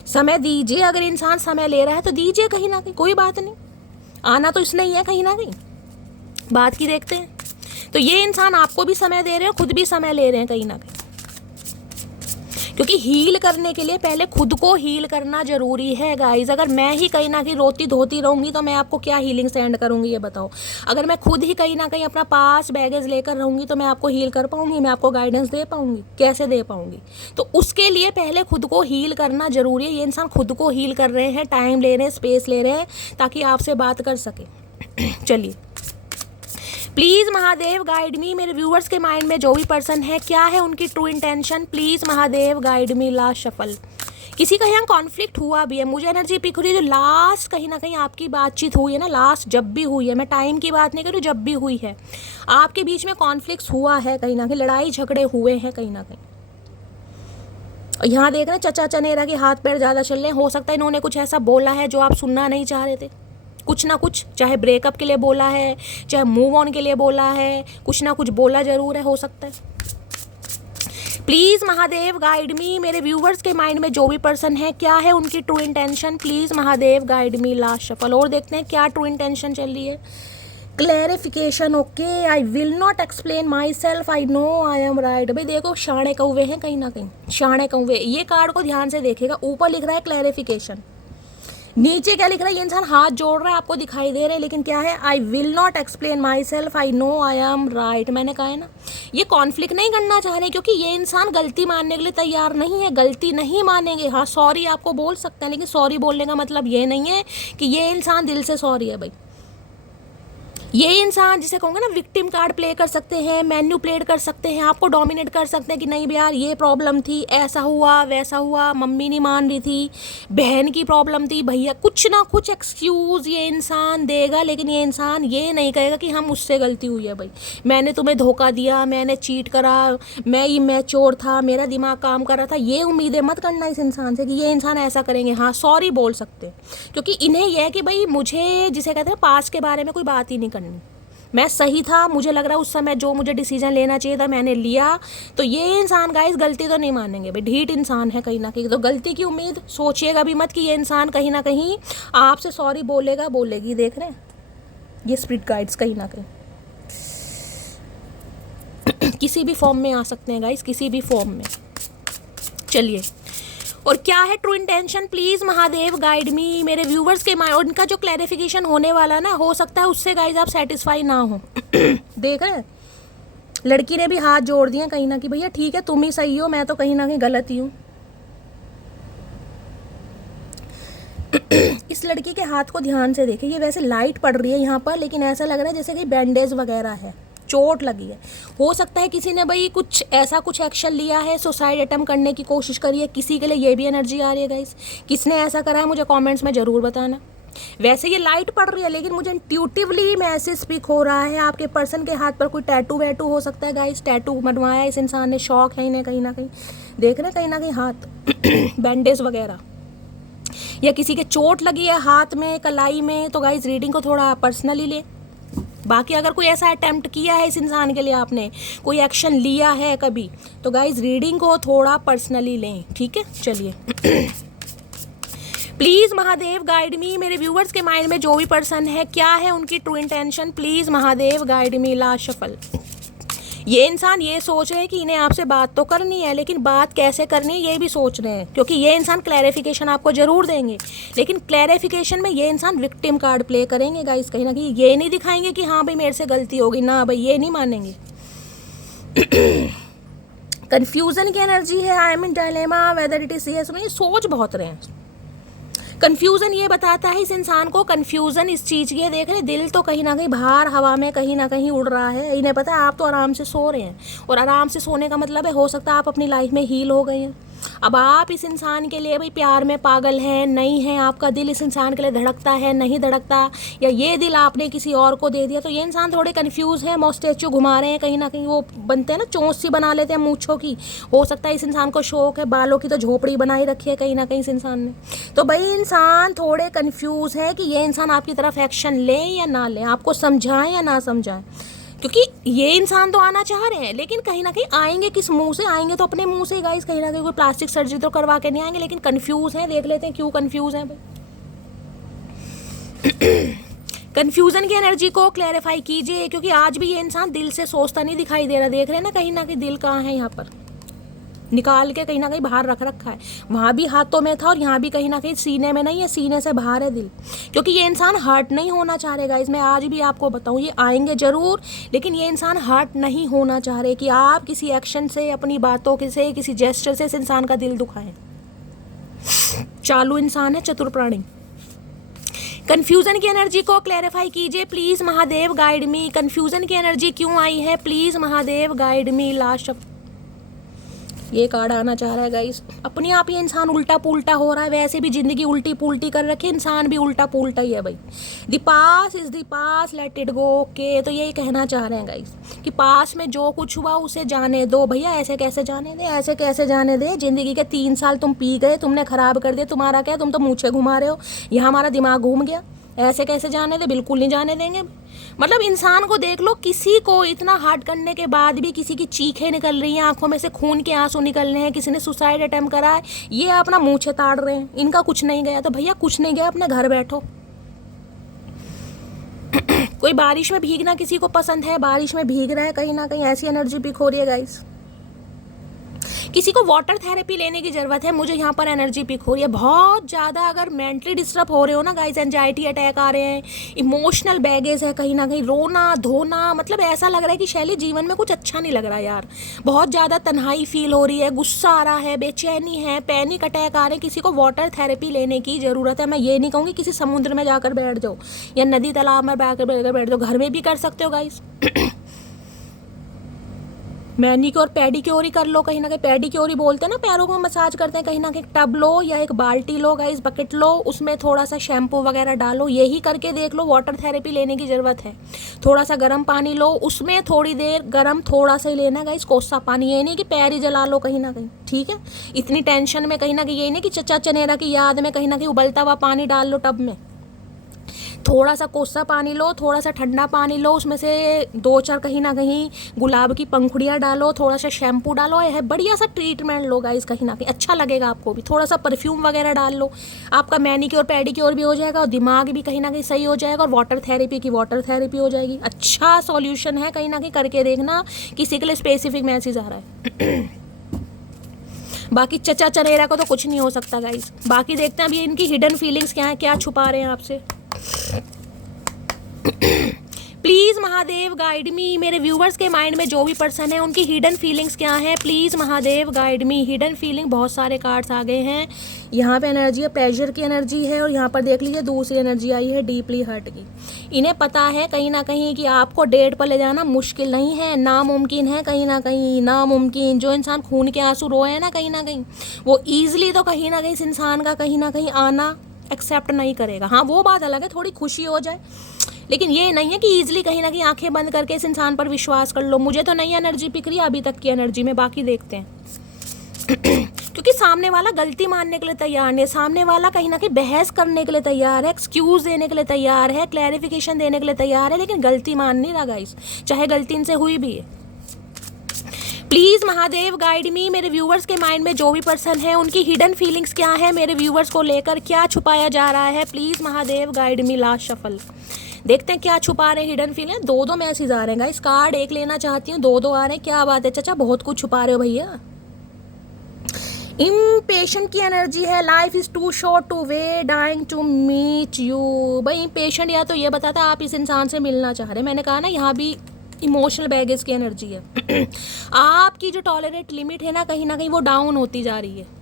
समय दीजिए। अगर इंसान समय ले रहा है तो दीजिए कहीं ना कहीं, कोई बात नहीं, आना तो इसने ही है कहीं ना कहीं, बात की देखते हैं। तो ये इंसान आपको भी समय दे रहे हैं, खुद भी समय ले रहे हैं कहीं ना कहीं, क्योंकि हील करने के लिए पहले खुद को हील करना जरूरी है गाइज। अगर मैं ही कहीं ना कहीं रोती धोती रहूँगी तो मैं आपको क्या हीलिंग सेंड करूँगी ये बताओ। अगर मैं खुद ही कहीं ना कहीं अपना पास बैगेज लेकर रहूँगी तो मैं आपको हील कर पाऊँगी, मैं आपको गाइडेंस दे पाऊँगी? कैसे दे पाऊँगी? तो उसके लिए पहले खुद को हील करना जरूरी है। ये इंसान खुद को हील कर रहे हैं, टाइम ले रहे हैं, स्पेस ले रहे हैं ताकि आपसे बात कर सके। चलिए प्लीज़ महादेव गाइड मी, मेरे व्यूअर्स के माइंड में जो भी पर्सन है क्या है उनकी true intention, please Mahadev guide me. Last shuffle, किसी का यहाँ कॉन्फ्लिक्ट हुआ भी है, मुझे एनर्जी पिक हो रही है। जो लास्ट कहीं ना कहीं आपकी बातचीत हुई है ना, लास्ट जब भी हुई है, मैं टाइम की बात नहीं कर रही, जब भी हुई है आपके बीच में कॉन्फ्लिक्ट हुआ है, कहीं ना कहीं लड़ाई झगड़े हुए हैं कहीं ना कहीं। और यहाँ देख रहे हैं चचा चनेरा के हाथ पैर ज़्यादा चल रहे हैं। हो सकता है इन्होंने कुछ ऐसा बोला है जो आप सुनना नहीं चाह रहे थे, कुछ ना कुछ, चाहे ब्रेकअप के लिए बोला है, चाहे मूव ऑन के लिए बोला है, कुछ ना कुछ बोला ज़रूर है, हो सकता है। प्लीज़ महादेव गाइड मी, मेरे व्यूवर्स के माइंड में जो भी पर्सन है, क्या है उनकी true intention, please Mahadev guide me. Last shuffle और देखते हैं क्या ट्रू इंटेंशन चल रही है। Clarification, okay, I will not explain my self, I know I am right. भाई देखो शाणे कौवे हैं कहीं ना कहीं, शाणे कौवे। ये कार्ड को ध्यान से देखिएगा, ऊपर लिख रहा है क्लैरिफिकेशन, नीचे क्या लिख रहा है, ये इंसान हाथ जोड़ रहा है, आपको दिखाई दे रहा है, लेकिन क्या है, I will not explain my self, I know I am right. मैंने कहा है ना, ये कॉन्फ्लिक्ट नहीं करना चाह रहे, क्योंकि ये इंसान गलती मानने के लिए तैयार नहीं है, गलती नहीं मानेंगे। हाँ सॉरी आपको बोल सकते हैं, लेकिन सॉरी बोलने का मतलब ये नहीं है कि ये इंसान दिल से सॉरी है। भाई ये इंसान जिसे कहूँगा ना, विक्टिम कार्ड प्ले कर सकते हैं, मैन्युपुलेट कर सकते हैं, आपको डोमिनेट कर सकते हैं कि नहीं यार ये प्रॉब्लम थी, ऐसा हुआ वैसा हुआ, मम्मी नहीं मान रही थी, बहन की प्रॉब्लम थी, भैया, कुछ ना कुछ एक्सक्यूज़ ये इंसान देगा। लेकिन ये इंसान ये नहीं कहेगा कि हम उससे गलती हुई है, भाई मैंने तुम्हें धोखा दिया, मैंने चीट करा, मैं ये मैच्योर था, मेरा दिमाग काम कर रहा था। ये उम्मीदें मत करना इस इंसान से कि ये इंसान ऐसा करेंगे। हाँ सॉरी बोल सकते, क्योंकि इन्हें यह है कि भाई मुझे, जिसे कहते हैं पास्ट के बारे में कोई बात ही नहीं करनी, मैं सही था, मुझे लग रहा है उस समय जो मुझे डिसीजन लेना चाहिए था मैंने लिया। तो ये इंसान गाइस गलती तो नहीं मानेंगे भाई, ढीठ इंसान है कहीं ना कहीं। तो गलती की उम्मीद सोचिएगा भी मत कि ये इंसान कहीं ना कहीं आपसे सॉरी बोलेगा, बोलेगी। देख रहे हैं ये स्पिरिट गाइड्स कहीं ना कहीं किसी भी फॉर्म में आ सकते हैं गाइस, किसी भी फॉर्म में। चलिए, और क्या है true intention, please Mahadev guide मी, मेरे व्यूवर्स के माइंड। उनका जो क्लैरिफिकेशन होने वाला ना, हो सकता है उससे गाइज आप सेटिस्फाई ना हो। देख रहे हैं लड़की ने भी हाथ जोड़ दिए कहीं ना, कि भैया ठीक है तुम ही सही हो, मैं तो कहीं ना कहीं गलत ही हूँ। इस लड़की के हाथ को ध्यान से देखिए, ये वैसे लाइट पड़ रही है यहाँ पर, लेकिन ऐसा लग रहा है जैसे कि बैंडेज वगैरह है, चोट लगी है। हो सकता है किसी ने भाई कुछ ऐसा कुछ एक्शन लिया है, सुसाइड अटेम्प्ट करने की कोशिश करी है किसी के लिए, ये भी एनर्जी आ रही है गाइस। किसने ऐसा करा है मुझे कमेंट्स में ज़रूर बताना। वैसे ये लाइट पड़ रही है, लेकिन मुझे इंट्यूटिवली मैसेज स्पीक हो रहा है, आपके पर्सन के हाथ पर कोई टैटू वैटू हो सकता है गाइस, टैटू बनवाया इस इंसान ने, शौक है इन्हें कहीं ना कहीं। देख रहे हैं कहीं ना कहीं हाथ बैंडेज वगैरह, या किसी के चोट लगी है हाथ में, कलाई में। तो गाइस रीडिंग को थोड़ा पर्सनली ले। बाकी अगर कोई ऐसा अटेम्प्ट किया है इस इंसान के लिए, आपने कोई एक्शन लिया है कभी, तो गाइज रीडिंग को थोड़ा पर्सनली लें, ठीक है। चलिए प्लीज़ महादेव गाइड मी, मेरे व्यूवर्स के माइंड में जो भी पर्सन है, क्या है उनकी true intention, please Mahadev guide me. Last shuffle. ये इंसान ये सोच रहे हैं कि इन्हें आपसे बात तो करनी है, लेकिन बात कैसे करनी है ये भी सोच रहे हैं, क्योंकि ये इंसान क्लैरिफिकेशन आपको ज़रूर देंगे, लेकिन क्लैरिफिकेशन में ये इंसान विक्टिम कार्ड प्ले करेंगे गाइस। कहीं ना कहीं ये नहीं दिखाएंगे कि हाँ भाई मेरे से गलती होगी, ना भाई ये नहीं मानेंगे। कन्फ्यूज़न की एनर्जी है, I M in dilemma whether it is yes, ये सोच बहुत रहे हैं। कन्फ्यूज़न ये बताता है इस इंसान को, कन्फ्यूज़न इस चीज़ की है, देख रहे दिल तो कहीं ना कहीं बाहर हवा में कहीं ना कहीं उड़ रहा है। इन्हें पता है आप तो आराम से सो रहे हैं, और आराम से सोने का मतलब है हो सकता है आप अपनी लाइफ में हील हो गए हैं। अब आप इस इंसान के लिए भाई प्यार में पागल हैं, नहीं हैं, आपका दिल इस इंसान के लिए धड़कता है, नहीं धड़कता, या ये दिल आपने किसी और को दे दिया। तो ये इंसान थोड़े कंफ्यूज है, मोस्टेचू घुमा रहे हैं कहीं ना कहीं, वो बनते हैं ना चोंच सी बना लेते हैं मूंछों की। हो सकता है इस इंसान को शौक है, बालों की तो झोपड़ी बनाई रखी है कहीं ना कहीं इस इंसान ने। तो भाई इंसान थोड़े कंफ्यूज है कि ये इंसान आपकी तरफ एक्शन लें या ना लें, आपको समझाएं या ना समझाएं, क्योंकि ये इंसान तो आना चाह रहे हैं, लेकिन कहीं ना कहीं आएंगे किस मुंह से, आएंगे तो अपने मुंह से गाइस, कहीं ना कहीं कोई प्लास्टिक सर्जरी तो करवा के नहीं आएंगे, लेकिन कंफ्यूज हैं। देख लेते हैं क्यों कंफ्यूज हैं भाई। कंफ्यूजन की एनर्जी को क्लैरिफाई कीजिए, क्योंकि आज भी ये इंसान दिल से सोचता नहीं दिखाई दे रहा। देख रहे हैं ना कहीं ना कहीं दिल कहाँ है, यहाँ पर निकाल के कहीं ना कहीं बाहर रख रखा है, वहाँ भी हाथों में था और यहाँ भी कहीं ना कहीं सीने में नहीं है, सीने से बाहर है दिल, क्योंकि ये इंसान हर्ट नहीं होना चाह रहे गाइस। मैं आज भी आपको बताऊँ, ये आएंगे ज़रूर, लेकिन ये इंसान हर्ट नहीं होना चाह रहे कि आप किसी एक्शन से, अपनी बातों से, किसी जेस्चर से इस इंसान का दिल दुखाएं। चालू इंसान है, चतुर प्राणी। कन्फ्यूज़न की एनर्जी को क्लैरिफाई कीजिए please Mahadev guide me. Confusion की एनर्जी क्यों आई है, please Mahadev guide me. Last ये कार्ड आना चाह रहा है गाइस। अपने आप ये इंसान उल्टा पुल्टा हो रहा है, वैसे भी जिंदगी उल्टी पुल्टी कर रखी, इंसान भी उल्टा पुल्टा ही है भाई। The pass is the pass, let it go. Okay, तो यही कहना चाह रहे हैं गाइस कि पास में जो कुछ हुआ उसे जाने दो भैया। ऐसे कैसे जाने दे, ऐसे कैसे जाने दे? जिंदगी के 3 साल तुम पी गए, तुमने खराब कर दिया। तुम्हारा क्या, तुम तो मूछे घुमा रहे हो। यहाँ हमारा दिमाग घूम गया। ऐसे कैसे जाने दे? बिल्कुल नहीं जाने देंगे। मतलब इंसान को देख लो, किसी को इतना हार्ड करने के बाद भी किसी की चीखें निकल रही हैं, आंखों में से खून के आंसू निकल रहे हैं, किसी ने सुसाइड अटेम्प्ट करा है, ये अपना मुँह ताड़ रहे हैं। इनका कुछ नहीं गया तो भैया कुछ नहीं गया, अपने घर बैठो। कोई बारिश में भीगना किसी को पसंद है, बारिश में भीग रहा है, कहीं ना कहीं ऐसी एनर्जी पिक हो रही है गाइस। किसी को वाटर थेरेपी लेने की ज़रूरत है, मुझे यहाँ पर एनर्जी पिक हो रही है बहुत ज़्यादा। अगर मेंटली डिस्टर्ब हो रहे हो ना गाइस, एंजाइटी अटैक आ रहे हैं, इमोशनल बैगेज है, कहीं ना कहीं रोना धोना, मतलब ऐसा लग रहा है कि शैली जीवन में कुछ अच्छा नहीं लग रहा यार। बहुत ज़्यादा तन्हाई फील हो रही है, गुस्सा आ रहा है, बेचैनी है, पैनिक अटैक आ रहे हैं, किसी को वाटर थेरेपी लेने की ज़रूरत है। मैं ये नहीं कहूँगी किसी समुद्र में जाकर बैठ जाओ या नदी तालाब में जाकर बैठ जाओ, घर में भी कर सकते हो गाइस। मैनिक्योर पेडिक्योर ही कर लो, कहीं ना कहीं पेडिक्योर ही बोलते हैं ना, पैरों को मसाज करते हैं। कहीं ना कहीं टब लो या एक बाल्टी लो गाइस, बकेट लो, उसमें थोड़ा सा शैम्पू वगैरह डालो, यही करके देख लो। वाटर थेरेपी लेने की ज़रूरत है। थोड़ा सा गर्म पानी लो, उसमें थोड़ी देर गर्म थोड़ा सा ही लेना गाइस, कोसा पानी। ये नहीं कि पैर ही जला लो कहीं ना कहीं, ठीक है? इतनी टेंशन में कहीं ना कहीं यही नहीं कि चचा चनेरा की याद में कहीं ना कहीं उबलता हुआ पानी डाल लो टब में। थोड़ा सा कोसा पानी लो, थोड़ा सा ठंडा पानी लो, उसमें से 2-4 कहीं ना कहीं गुलाब की पंखुड़ियाँ डालो, थोड़ा सा शैम्पू डालो, यह बढ़िया सा ट्रीटमेंट लो गाइस, कहीं ना कहीं अच्छा लगेगा आपको भी। थोड़ा सा परफ्यूम वगैरह डाल लो, आपका मैनिक्योर पेडिक्योर भी हो जाएगा और दिमाग भी कहीं ना कहीं सही हो जाएगा, और वाटर थेरेपी की वाटर थेरेपी हो जाएगी। अच्छा सॉल्यूशन है, कहीं ना कहीं करके देखना। किसी के लिए स्पेसिफिक मैसेज आ रहा है। बाकी चचा चनेरा को तो कुछ नहीं हो सकता गाइस। बाकी देखते हैं अभी इनकी हिडन फीलिंग्स क्या है, क्या छुपा रहे हैं आपसे। प्लीज़ महादेव गाइड मी। मेरे व्यूवर्स के माइंड में जो भी पर्सन है उनकी हिडन फीलिंग्स क्या है, please Mahadev guide me. Hidden feeling, बहुत सारे कार्ड्स आ गए हैं। यहाँ पे एनर्जी है, प्लेजर की एनर्जी है, और यहाँ पर देख लीजिए दूसरी एनर्जी आई है डीपली हर्ट की। इन्हें पता है कहीं ना कहीं कि आपको डेट पर ले जाना मुश्किल नहीं है, नामुमकिन है, कहीं ना कहीं नामुमकिन। जो इंसान खून के आंसू रोए हैं ना कहीं ना कहीं, वो ईजिली तो कहीं ना कहीं इस इंसान का कहीं ना कहीं आना एक्सेप्ट नहीं करेगा। हाँ, वो बात अलग है, थोड़ी खुशी हो जाए, लेकिन ये नहीं है कि ईजिली कहीं ना कहीं आंखें बंद करके इस इंसान पर विश्वास कर लो। मुझे तो नई एनर्जी पिक रही है अभी तक की एनर्जी में, बाकी देखते हैं। क्योंकि सामने वाला गलती मानने के लिए तैयार नहीं है, सामने वाला कहीं ना कहीं बहस करने के लिए तैयार है, एक्सक्यूज देने के लिए तैयार है, क्लैरिफिकेशन देने के लिए तैयार है, लेकिन गलती मान नहीं रहा गाइस, चाहे गलती इनसे हुई भी है। प्लीज़ महादेव गाइड मी। मेरे व्यूवर्स के माइंड में जो भी पर्सन है उनकी हिडन फीलिंग्स क्या है, मेरे व्यूवर्स को लेकर क्या छुपाया जा रहा है, please Mahadev guide me. Last shuffle देखते हैं क्या छुपा रहे हैं हिडन फीलिंग। 2 मैसेज आ रहे हैं गाइस, कार्ड एक लेना चाहती हूँ, 2 आ रहे हैं। क्या बात है चाचा, बहुत कुछ छुपा रहे हो भैया। इम्पेशेंट की एनर्जी है, life is too short to way dying to meet you. भाई इम्पेशेंट या तो ये बताता आप इस इंसान से मिलना चाह रहे हैं, मैंने कहा ना यहाँ भी इमोशनल बैगेज की एनर्जी है। आपकी जो टॉलरेट लिमिट है ना कहीं वो डाउन होती जा रही है।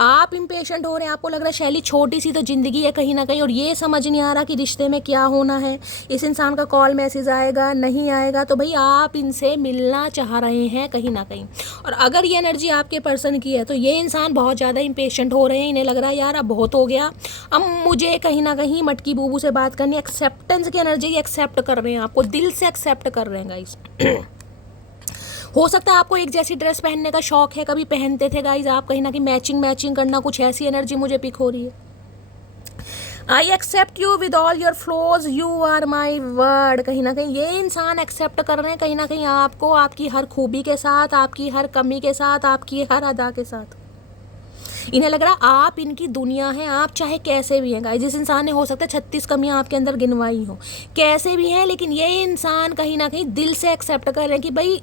आप इम्पेशेंट हो रहे हैं, आपको लग रहा है शैली छोटी सी तो ज़िंदगी है कहीं ना कहीं, और ये समझ नहीं आ रहा कि रिश्ते में क्या होना है, इस इंसान का कॉल मैसेज आएगा नहीं आएगा। तो भाई आप इनसे मिलना चाह रहे हैं कहीं ना कहीं, और अगर ये एनर्जी आपके पर्सन की है तो ये इंसान बहुत ज़्यादा इम्पेशेंट हो रहे हैं। इन्हें लग रहा है यार अब बहुत हो गया, अब मुझे कहीं ना कहीं मटकी बूबू से बात करनी। एक्सेप्टेंस की एनर्जी, एक्सेप्ट कर रहे हैं आपको, दिल से एक्सेप्ट कर रहे हैं गाइस। हो सकता है आपको एक जैसी ड्रेस पहनने का शौक है, कभी पहनते थे गाइज आप, कहीं ना कहीं मैचिंग करना, कुछ ऐसी एनर्जी मुझे पिक हो रही है। I accept you with all your flaws, you are my world. कहीं ना कहीं ये इंसान एक्सेप्ट कर रहे हैं कहीं ना कहीं आपको, आपकी हर खूबी के साथ, आपकी हर कमी के साथ, आपकी हर अदा के साथ। इन्हें लग रहा आप इनकी दुनिया है, आप चाहे कैसे भी हैं गाइस। जिस इंसान ने हो सकता है 36 कमियां आपके अंदर गिनवाई हो, कैसे भी हैं, लेकिन ये इंसान कहीं ना कहीं दिल से एक्सेप्ट कर रहे हैं कि भाई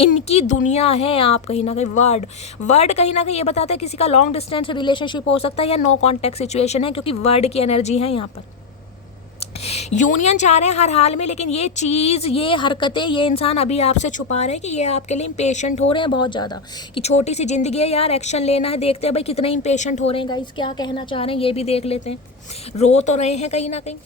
इनकी दुनिया है आप। कहीं ना कहीं वर्ड कहीं ना कहीं ये बताता है किसी का लॉन्ग डिस्टेंस रिलेशनशिप हो सकता है या नो कॉन्टैक्ट सिचुएशन है, क्योंकि वर्ड की एनर्जी है यहाँ पर। यूनियन चाह रहे हैं हर हाल में, लेकिन ये चीज़, ये हरकतें, ये इंसान अभी आपसे छुपा रहे हैं कि ये आपके लिए इम्पेशेंट हो रहे हैं बहुत ज़्यादा, कि छोटी सी ज़िंदगी है यार, एक्शन लेना है। देखते हैं भाई कितने इम्पेशेंट हो रहे हैं गाइस, क्या कहना चाह रहे हैं ये भी देख लेते हैं। रो तो रहे हैं कहीं ना कहीं।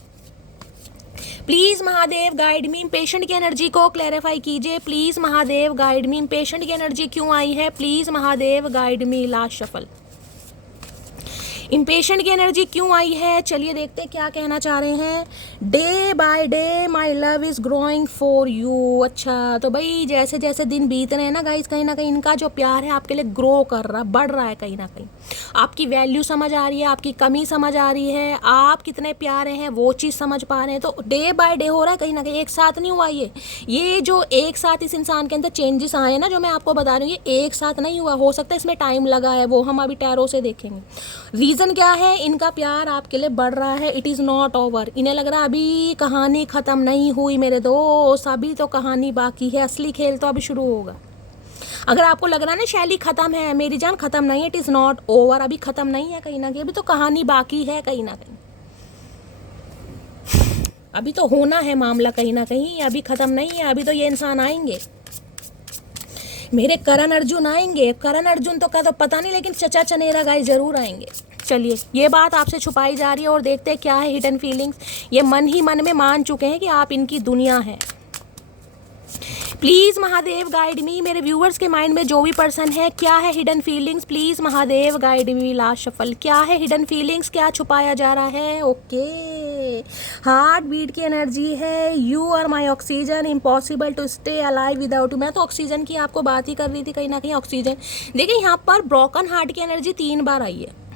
Please Mahadev guide me. Patient की एनर्जी को क्लैरिफाई कीजिए please Mahadev guide me. Patient की एनर्जी क्यों आई है, please Mahadev guide me. Last shuffle. Impatient की एनर्जी क्यों आई है, चलिए देखते हैं क्या कहना चाह रहे हैं। Day by day my love is growing for you. अच्छा, तो भाई जैसे जैसे दिन बीत रहे हैं ना गाइस, कहीं ना कहीं इनका जो प्यार है आपके लिए ग्रो कर रहा, बढ़ रहा है। कहीं ना कहीं आपकी वैल्यू समझ आ रही है, आपकी कमी समझ आ रही है, आप कितने प्यारे हैं वो चीज़ समझ पा रहे हैं। तो डे बाय डे हो रहा है, कहीं ना कहीं एक साथ नहीं हुआ ये जो एक साथ इस इंसान के अंदर चेंजेस आए हैं ना, जो मैं आपको बता रही हूँ, ये एक साथ नहीं हुआ। हो सकता है इसमें टाइम लगा है, वो हम अभी टैरो से देखेंगे। रीज़न क्या है, इनका प्यार आपके लिए बढ़ रहा है। It is not over. इन्हें लग रहा है अभी कहानी ख़त्म नहीं हुई मेरे दोस्त, अभी तो कहानी बाकी है, असली खेल तो अभी शुरू होगा। अगर आपको लग रहा है ना शैली ख़त्म है, मेरी जान ख़त्म नहीं है, इट इज़ नॉट ओवर, अभी ख़त्म नहीं है, कहीं ना कहीं अभी तो कहानी बाकी है। कहीं ना कहीं अभी तो होना है मामला, कहीं ना कहीं अभी ख़त्म नहीं है। अभी तो ये इंसान आएंगे, मेरे करण अर्जुन आएंगे। करण अर्जुन तो का तो पता नहीं, लेकिन चचा चनेरा गाइस जरूर आएंगे। चलिए, ये बात आपसे छुपाई जा रही है और देखते हैं क्या है हिडन फीलिंग्स। ये मन ही मन में मान चुके हैं कि आप इनकी दुनिया है। प्लीज़ महादेव गाइड मी। मेरे व्यूअर्स के माइंड में जो भी पर्सन है, क्या है hidden feelings, please Mahadev guide me. Last shuffle. क्या है हिडन फीलिंग्स, क्या छुपाया जा रहा है। ओके, हार्ट बीट की एनर्जी है। You are my oxygen, impossible to stay alive without you. मैं तो ऑक्सीजन की आपको बात ही कर रही थी, कहीं ना कहीं ऑक्सीजन। देखिए यहाँ पर ब्रोकन हार्ट की एनर्जी 3 बार आई है।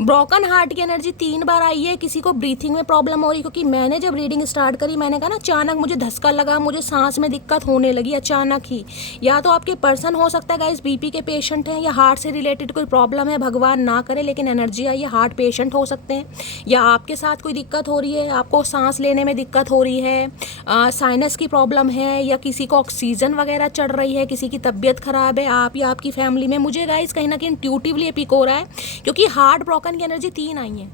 ब्रोकन हार्ट की एनर्जी 3 बार आई है। किसी को ब्रीथिंग में प्रॉब्लम हो रही, क्योंकि मैंने जब रीडिंग स्टार्ट करी, मैंने कहा ना अचानक मुझे धक्का लगा, मुझे सांस में दिक्कत होने लगी अचानक ही। या तो आपके पर्सन हो सकता है गाइस बीपी के पेशेंट हैं, या हार्ट से रिलेटेड कोई प्रॉब्लम है, भगवान ना करे लेकिन एनर्जी आई है, हार्ट पेशेंट हो सकते हैं। या आपके साथ कोई दिक्कत हो रही है, आपको सांस लेने में दिक्कत हो रही है, साइनस की प्रॉब्लम है, या किसी को ऑक्सीजन वगैरह चढ़ रही है, किसी की तबीयत खराब है, आप या आपकी फैमिली में। मुझे गाइस कहीं ना कहीं इंट्यूटिवली पिक हो रहा है, क्योंकि हार्ट ब्रोकन की एनर्जी 3 आई है।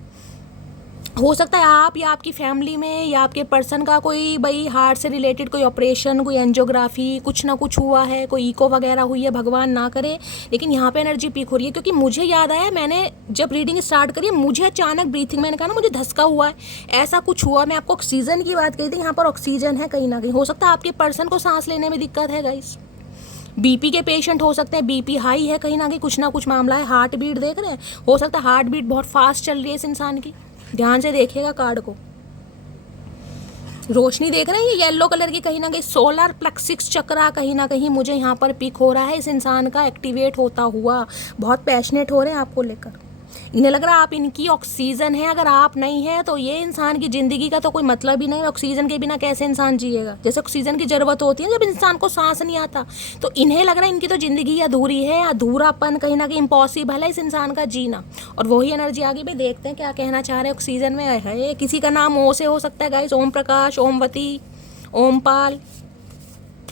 हो सकता है आप या आपकी फैमिली में या आपके पर्सन का कोई भाई हार्ट से रिलेटेड कोई ऑपरेशन, कोई एंजियोग्राफी, कुछ ना कुछ हुआ है, कोई इको वगैरह हुई है, भगवान ना करे। लेकिन यहाँ पे एनर्जी पीक हो रही है, क्योंकि मुझे याद आया, मैंने जब रीडिंग स्टार्ट करी, मुझे अचानक ब्रीथिंग, मैंने कहा ना मुझे धक्का हुआ है, ऐसा कुछ हुआ। मैं आपको ऑक्सीजन की बात कही थी, यहाँ पर ऑक्सीजन है। कहीं ना कहीं हो सकता है आपके पर्सन को सांस लेने में दिक्कत है गाइस। बीपी के पेशेंट हो सकते हैं, बीपी हाई है, कहीं ना कहीं कुछ ना कुछ मामला है। हार्ट बीट देख रहे हैं, हो सकता है हार्ट बीट बहुत फास्ट चल रही है इस इंसान की। ध्यान से देखिएगा कार्ड को, रोशनी देख रहे हैं ये येलो कलर की, कहीं ना कहीं सोलर प्लेक्सिस चक्रा कहीं ना कहीं मुझे यहाँ पर पिक हो रहा है इस इंसान का एक्टिवेट होता हुआ। बहुत पैशनेट हो रहे हैं आपको लेकर, इन्हें लग रहा है आप इनकी ऑक्सीजन है। अगर आप नहीं है तो ये इंसान की ज़िंदगी का तो कोई मतलब ही नहीं। ऑक्सीजन के बिना कैसे इंसान जिएगा। जैसे ऑक्सीजन की ज़रूरत होती है जब इंसान को सांस नहीं आता, तो इन्हें लग रहा है इनकी तो ज़िंदगी अधूरी है, अधूरापन कहीं ना कहीं इम्पॉसिबल है इस इंसान का जीना। और वही एनर्जी आगे भी देखते हैं क्या कहना चाह रहे हैं ऑक्सीजन में है। किसी का नाम ओ से हो सकता है guys, Om Prakash, Omvati, Ompal,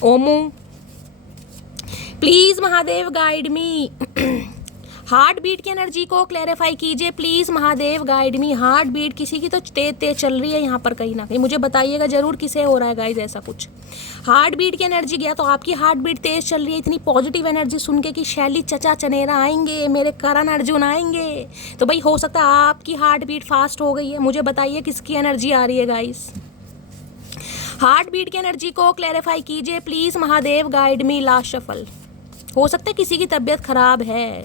Omu. Please Mahadev guide me. Heart beat की एनर्जी को क्लैरिफाई कीजिए please Mahadev guide me. Heartbeat किसी की तो तेज तेज चल रही है यहाँ पर, कहीं ना कहीं मुझे बताइएगा जरूर किसे हो रहा है गाइज ऐसा कुछ। हार्ट बीट की एनर्जी गया तो आपकी हार्ट बीट तेज चल रही है। इतनी पॉजिटिव एनर्जी सुन के कि शैली चचा चनेरा आएंगे, मेरे करण अर्जुन आएंगे, तो भाई हो सकता है आपकी हार्ट बीट फास्ट हो गई है। मुझे बताइए किसकी एनर्जी आ रही है गाइस। हार्ट बीट की एनर्जी को क्लैरिफाई कीजिए please Mahadev guide me. Last shuffle. हो सकता है किसी की तबीयत खराब है,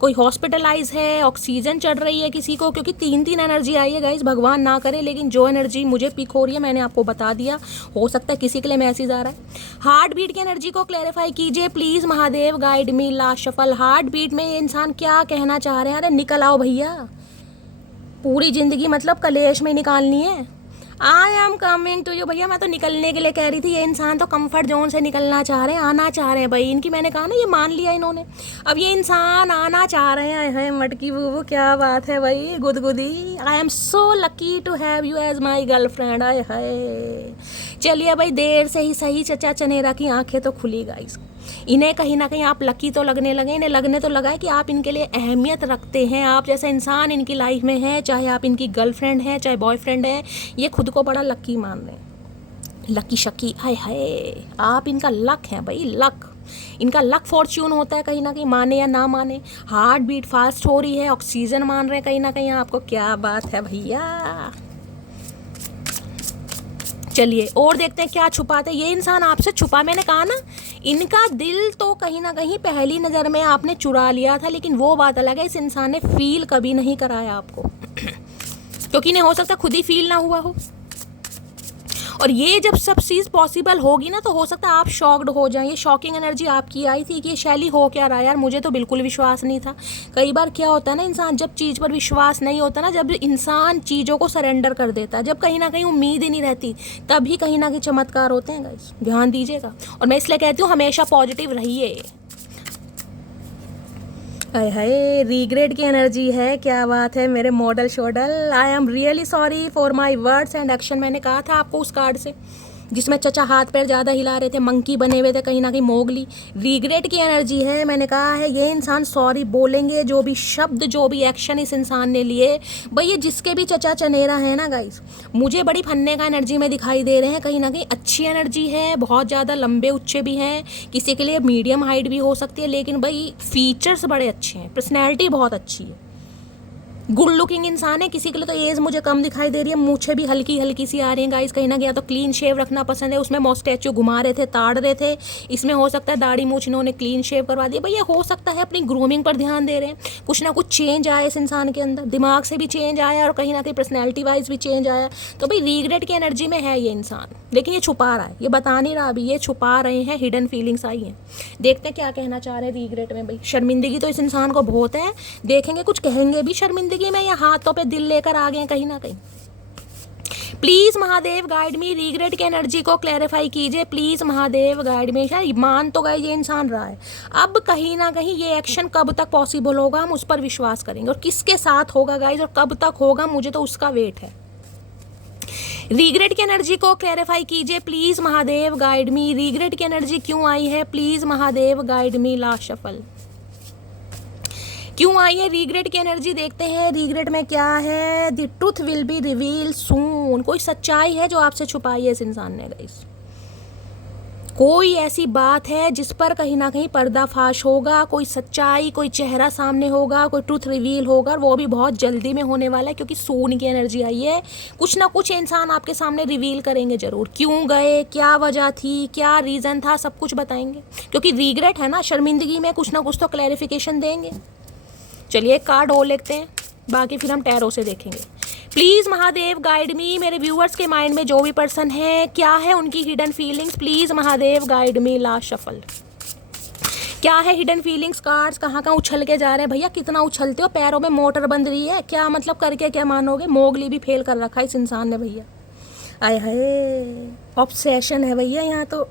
कोई हॉस्पिटलाइज है, ऑक्सीजन चढ़ रही है किसी को, क्योंकि 3 एनर्जी आई है गाइस, भगवान ना करे। लेकिन जो एनर्जी मुझे पिक हो रही है मैंने आपको बता दिया, हो सकता है किसी के लिए मैसेज आ रहा है। हार्ट बीट की एनर्जी को क्लैरिफाई कीजिए please Mahadev guide me. Last shuffle. Heart beat में ये इंसान क्या कहना चाह रहे हैं। अरे निकल आओ भैया, पूरी ज़िंदगी मतलब कलेश में निकालनी है। I am coming to you. भैया मैं तो निकलने के लिए कह रही थी, ये इंसान तो कंफर्ट जोन से निकलना चाह रहे हैं, आना चाह रहे हैं भाई। इनकी मैंने कहा ना ये मान लिया इन्होंने, अब ये इंसान आना चाह रहे हैं। है मटकी बूबू, क्या बात है भाई, गुदगुदी। I am so lucky to have you as my girlfriend. आए हाय, चलिए भाई देर से ही सही चचा चनेरा की आंखें तो खुली गाइस। इन्हें कहीं ना कहीं आप लकी तो लगने लगे, इन्हें लगने तो लगा है कि आप इनके लिए अहमियत रखते हैं। आप जैसा इंसान इनकी लाइफ में है, चाहे आप इनकी गर्लफ्रेंड है चाहे बॉयफ्रेंड है, ये खुद को बड़ा लकी मान रहे हैं। लकी शकी, हाय हाय, आप इनका लक है भाई, लक। इनका लक फॉर्च्यून होता है कहीं ना कहीं, माने या ना माने। हार्ट बीट फास्ट हो रही है, ऑक्सीजन मान रहे हैं कहीं ना कहीं आपको। क्या बात है भैया, चलिए और देखते हैं क्या छुपाते हैं ये इंसान आपसे छुपा। मैंने कहा ना, इनका दिल तो कहीं ना कहीं पहली नज़र में आपने चुरा लिया था, लेकिन वो बात अलग है, इस इंसान ने फील कभी नहीं कराया आपको क्योंकि इन्हें हो सकता खुद ही फील ना हुआ हो। और ये जब सब चीज़ पॉसिबल होगी ना, तो हो सकता है आप शॉक्ड हो जाएं। ये शॉकिंग एनर्जी आपकी आई थी कि ये शैली हो क्या रहा है यार, मुझे तो बिल्कुल विश्वास नहीं था। कई बार क्या होता है ना, इंसान जब चीज़ पर विश्वास नहीं होता ना, जब इंसान चीज़ों को सरेंडर कर देता है, जब कहीं ना कहीं उम्मीद ही नहीं रहती, तभी कहीं ना कहीं चमत्कार होते हैं गाइस, ध्यान दीजिएगा। और मैं इसलिए कहती हूँ हमेशा पॉजिटिव रहिए। हाय हाय, रिग्रेट की एनर्जी है, क्या बात है मेरे मॉडल शॉडल। I am really sorry for my words and action. मैंने कहा था आपको उस कार्ड से जिसमें चचा हाथ पैर ज़्यादा हिला रहे थे, मंकी बने हुए थे, कहीं ना कहीं मोगली। रिग्रेट की एनर्जी है। मैंने कहा है ये इंसान सॉरी बोलेंगे, जो भी शब्द जो भी एक्शन इस इंसान ने लिए, भाई ये जिसके भी चचा चनेरा है ना गाइस, मुझे बड़ी फन्ने का एनर्जी में दिखाई दे रहे हैं। कहीं ना कहीं अच्छी एनर्जी है, बहुत ज़्यादा लंबे उच्चे भी हैं, किसी के लिए मीडियम हाइट भी हो सकती है, लेकिन भाई फीचर्स बड़े अच्छे हैं, पर्सनैलिटी बहुत अच्छी है, गुड लुकिंग इंसान है। किसी के लिए तो एज मुझे कम दिखाई दे रही है, मूछें भी हल्की हल्की सी आ रही हैं गाइस। कहीं ना कहीं तो क्लीन शेव रखना पसंद है, उसमें मॉस्टैचू घुमा रहे थे, ताड़ रहे थे, इसमें हो सकता है दाढ़ी मूछ इन्होंने क्लीन शेव करवा दिया। भैया हो सकता है अपनी ग्रूमिंग पर ध्यान दे रहे हैं, कुछ ना कुछ चेंज आया इस इंसान के अंदर, दिमाग से भी चेंज आया और कहीं ना कहीं पर्सनैलिटी वाइज भी चेंज आया। तो भाई रिग्रेट की एनर्जी में है ये इंसान, लेकिन ये छुपा रहा है, ये बता नहीं रहा अभी, ये छुपा रहे हैं, हिडन फीलिंग्स आई हैं। देखते हैं क्या कहना चाह रहे हैं रिग्रेट में। भाई शर्मिंदगी तो इस इंसान को बहुत है, देखेंगे कुछ कहेंगे भी शर्मिंदगी में, या हाथों पे दिल लेकर आ गए कहीं ना कहीं। Please Mahadev guide me, regret की एनर्जी को क्लैरिफाई कीजिए प्लीज महादेव गाइड मी। शायद मान तो गए ये इंसान रहा है, अब कहीं ना कहीं ये एक्शन कब तक पॉसिबल होगा, हम उस पर विश्वास करेंगे, और किसके साथ होगा गाइज और कब तक होगा, मुझे तो उसका वेट है। रिग्रेट की एनर्जी को क्लैरिफाई कीजिए please Mahadev guide me. Regret की एनर्जी क्यों आई है, please Mahadev guide me. Last shuffle क्यों आई है रिग्रेट की एनर्जी, देखते हैं रिग्रेट में क्या है। The truth will be reveal soon. कोई सच्चाई है जो आपसे छुपाई है इस इंसान ने गाइस, कोई ऐसी बात है जिस पर कहीं ना कहीं पर्दाफाश होगा, कोई सच्चाई, कोई चेहरा सामने होगा, कोई ट्रूथ रिवील होगा, वो भी बहुत जल्दी में होने वाला है क्योंकि सून की एनर्जी आई है। कुछ ना कुछ इंसान आपके सामने रिवील करेंगे जरूर, क्यों गए, क्या वजह थी, क्या रीज़न था, सब कुछ बताएंगे, क्योंकि रिग्रेट है ना, शर्मिंदगी में कुछ ना कुछ तो क्लैरिफिकेशन देंगे। चलिए एक कार्ड और लेते हैं, बाकी फिर हम टैरो से देखेंगे। प्लीज़ महादेव गाइड मी। मेरे व्यूअर्स के माइंड में जो भी पर्सन है, क्या है उनकी hidden feelings, please Mahadev guide me. Last shuffle क्या है हिडन फीलिंग्स, कार्ड्स कहाँ कहाँ उछल के जा रहे हैं। भैया कितना उछलते हो, पैरों में मोटर बंद रही है क्या, मतलब करके क्या मानोगे, मोगली भी फेल कर रखा है इस इंसान ने भैया। आए हाय, ऑब्सेशन है भैया यहाँ तो।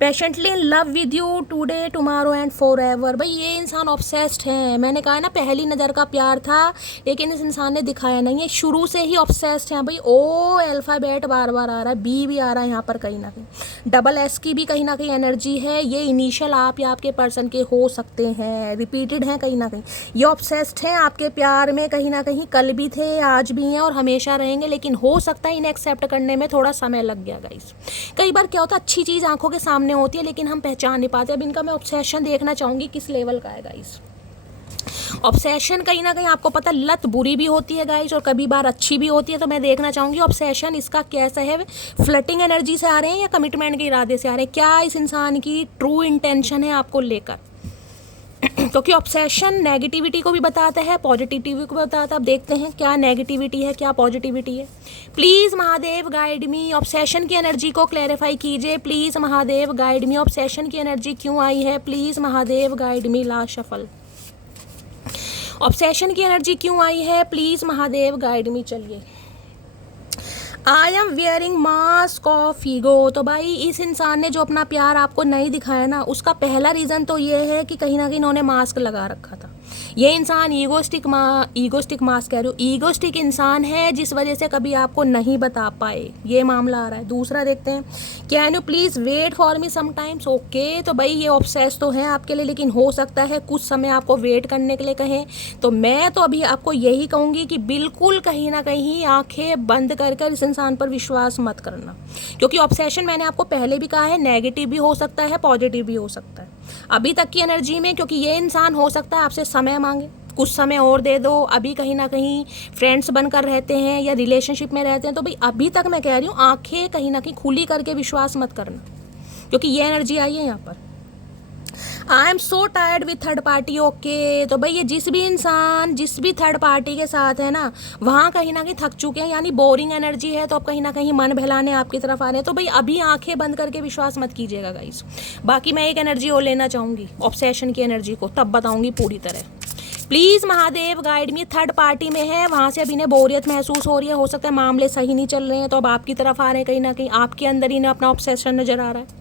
Patiently in love with you today tomorrow and for ever. भाई ये इंसान ऑब्सेस्ड है, मैंने कहा ना पहली नज़र का प्यार था, लेकिन इस इंसान ने दिखाया नहीं है, शुरू से ही ऑब्सेस्ड है। भाई ओ अल्फ़ाबेट बार बार आ रहा है, बी भी आ रहा है यहाँ पर, कहीं ना कहीं डबल एस की भी कहीं ना कहीं एनर्जी है। ये इनिशियल आप या आपके पर्सन के हो सकते हैं, रिपीटेड हैं कहीं ना कहीं। ये ऑब्सेस्ड हैं आपके प्यार में, कहीं ना कहीं कल भी थे, आज भी हैं और हमेशा रहेंगे, लेकिन हो सकता है इन्हें एक्सेप्ट करने में थोड़ा समय लग गया गाइस। कई बार क्या होता है, अच्छी चीज़ आंखों के सामने होती है लेकिन हम पहचान नहीं पाते। अब इनका मैं ऑब्सेशन देखना चाहूँगी किस लेवल का है गाइस। ऑब्सेशन कहीं ना कहीं आपको पता, लत बुरी भी होती है गाइस और कभी बार अच्छी भी होती है, तो मैं देखना चाहूँगी ऑब्सेशन इसका कैसा है। फ्लर्टिंग एनर्जी से आ रहे हैं या कमिटमेंट के इरादे से आ रहे हैं, क्या इस इंसान की ट्रू इंटेंशन है आपको लेकर, क्योंकि ऑब्सेशन नेगेटिविटी को भी बताता है, पॉजिटिविटी को बताता है। अब देखते हैं क्या नेगेटिविटी है क्या पॉजिटिविटी है। Please Mahadev guide me, obsession की एनर्जी को क्लैरिफाई कीजिए please Mahadev guide me. Obsession की एनर्जी क्यों आई है, please Mahadev guide me. Last shuffle obsession की एनर्जी क्यों आई है, प्लीज़ महादेव गाइड मी। चलिए, I am wearing mask of ego. तो भाई इस इंसान ने जो अपना प्यार आपको नहीं दिखाया ना, उसका पहला रीज़न तो ये है कि कहीं ना कहीं इन्होंने मास्क लगा रखा था। ये इंसान ईगोस्टिक मास्क कह रही हूँ, ईगोस्टिक इंसान है, जिस वजह से कभी आपको नहीं बता पाए, ये मामला आ रहा है। दूसरा देखते हैं, can you please wait for me sometimes. Okay, तो भाई ये ऑब्सेस तो है आपके लिए, लेकिन हो सकता है कुछ समय आपको वेट करने के लिए कहें। तो मैं तो अभी आपको यही कहूँगी कि बिल्कुल कहीं ना कहीं आंखें बंद कर इस इंसान पर विश्वास मत करना, क्योंकि ऑब्सेशन मैंने आपको पहले भी कहा है, नेगेटिव भी हो सकता है, पॉजिटिव भी हो सकता है अभी तक की एनर्जी में। क्योंकि ये इंसान हो सकता है आपसे समय मांगे, कुछ समय और दे दो, अभी कहीं ना कहीं फ्रेंड्स बनकर रहते हैं या रिलेशनशिप में रहते हैं, तो भाई अभी तक मैं कह रही हूँ आंखें कहीं ना कहीं खुली करके विश्वास मत करना, क्योंकि ये एनर्जी आई है यहाँ पर। आई am so tired with third party. Okay, तो भाई ये जिस भी इंसान जिस भी थर्ड पार्टी के साथ है ना, वहाँ कहीं ना कहीं थक चुके हैं, यानी बोरिंग एनर्जी है, तो अब कहीं ना कहीं मन बहलाने आपकी तरफ आ रहे हैं। तो भाई अभी आंखें बंद करके विश्वास मत कीजिएगा गाइस। बाकी मैं एक एनर्जी और लेना चाहूँगी, ऑब्सेशन की एनर्जी को, तब बताऊँगी पूरी तरह। Please Mahadev guide me, third party में है, वहाँ से अभी इन्हें बोरियत महसूस हो रही है, हो सकता है मामले सही नहीं चल रहे हैं, तो अब आपकी तरफ आ रहे हैं, कहीं ना कहीं आपके अंदर ही अपना ऑब्सेशन नजर आ रहा है।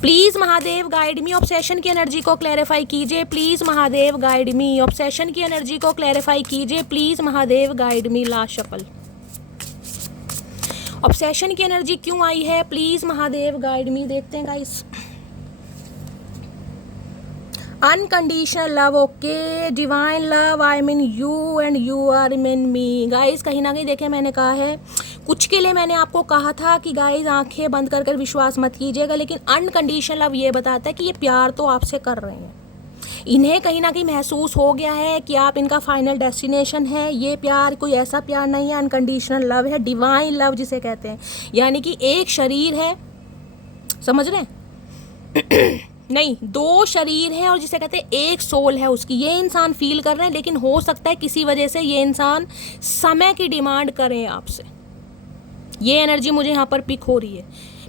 Please Mahadev guide me, obsession की एनर्जी को क्लैरिफाई कीजिए। Please Mahadev guide me, obsession की एनर्जी को क्लैरिफाई कीजिए। Please Mahadev guide me. Last shuffle, obsession की एनर्जी क्यों आई है, प्लीज महादेव गाइड मी। देखते हैं guys. Unconditional love. Okay, divine love, I mean you and you are mean me. Guys कहीं ना कहीं देखें, मैंने कहा है कुछ के लिए, मैंने आपको कहा था कि गाइस आंखें बंद कर विश्वास मत कीजिएगा, लेकिन अनकंडीशनल लव ये बताता है कि ये प्यार तो आपसे कर रहे हैं, इन्हें कहीं ना कहीं महसूस हो गया है कि आप इनका फाइनल डेस्टिनेशन है। ये प्यार कोई ऐसा प्यार नहीं है, अनकंडीशनल लव है, डिवाइन लव जिसे कहते हैं, यानी कि एक शरीर है, समझ रहे हैं नहीं, दो शरीर हैं और जिसे कहते हैं एक सोल है उसकी, ये इंसान फील कर रहे हैं, लेकिन हो सकता है किसी वजह से ये इंसान समय की डिमांड करें आपसे। ये एनर्जी मुझे यहाँ पर पिक हो रही है।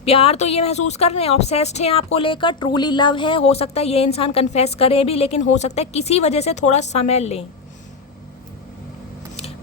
प्यार तो ये महसूस कर रहे हैं, ऑब्सेस्ड हैं आपको लेकर, ट्रूली लव है, हो सकता है ये इंसान कन्फेस करे भी, लेकिन हो सकता है किसी वजह से थोड़ा समय लें।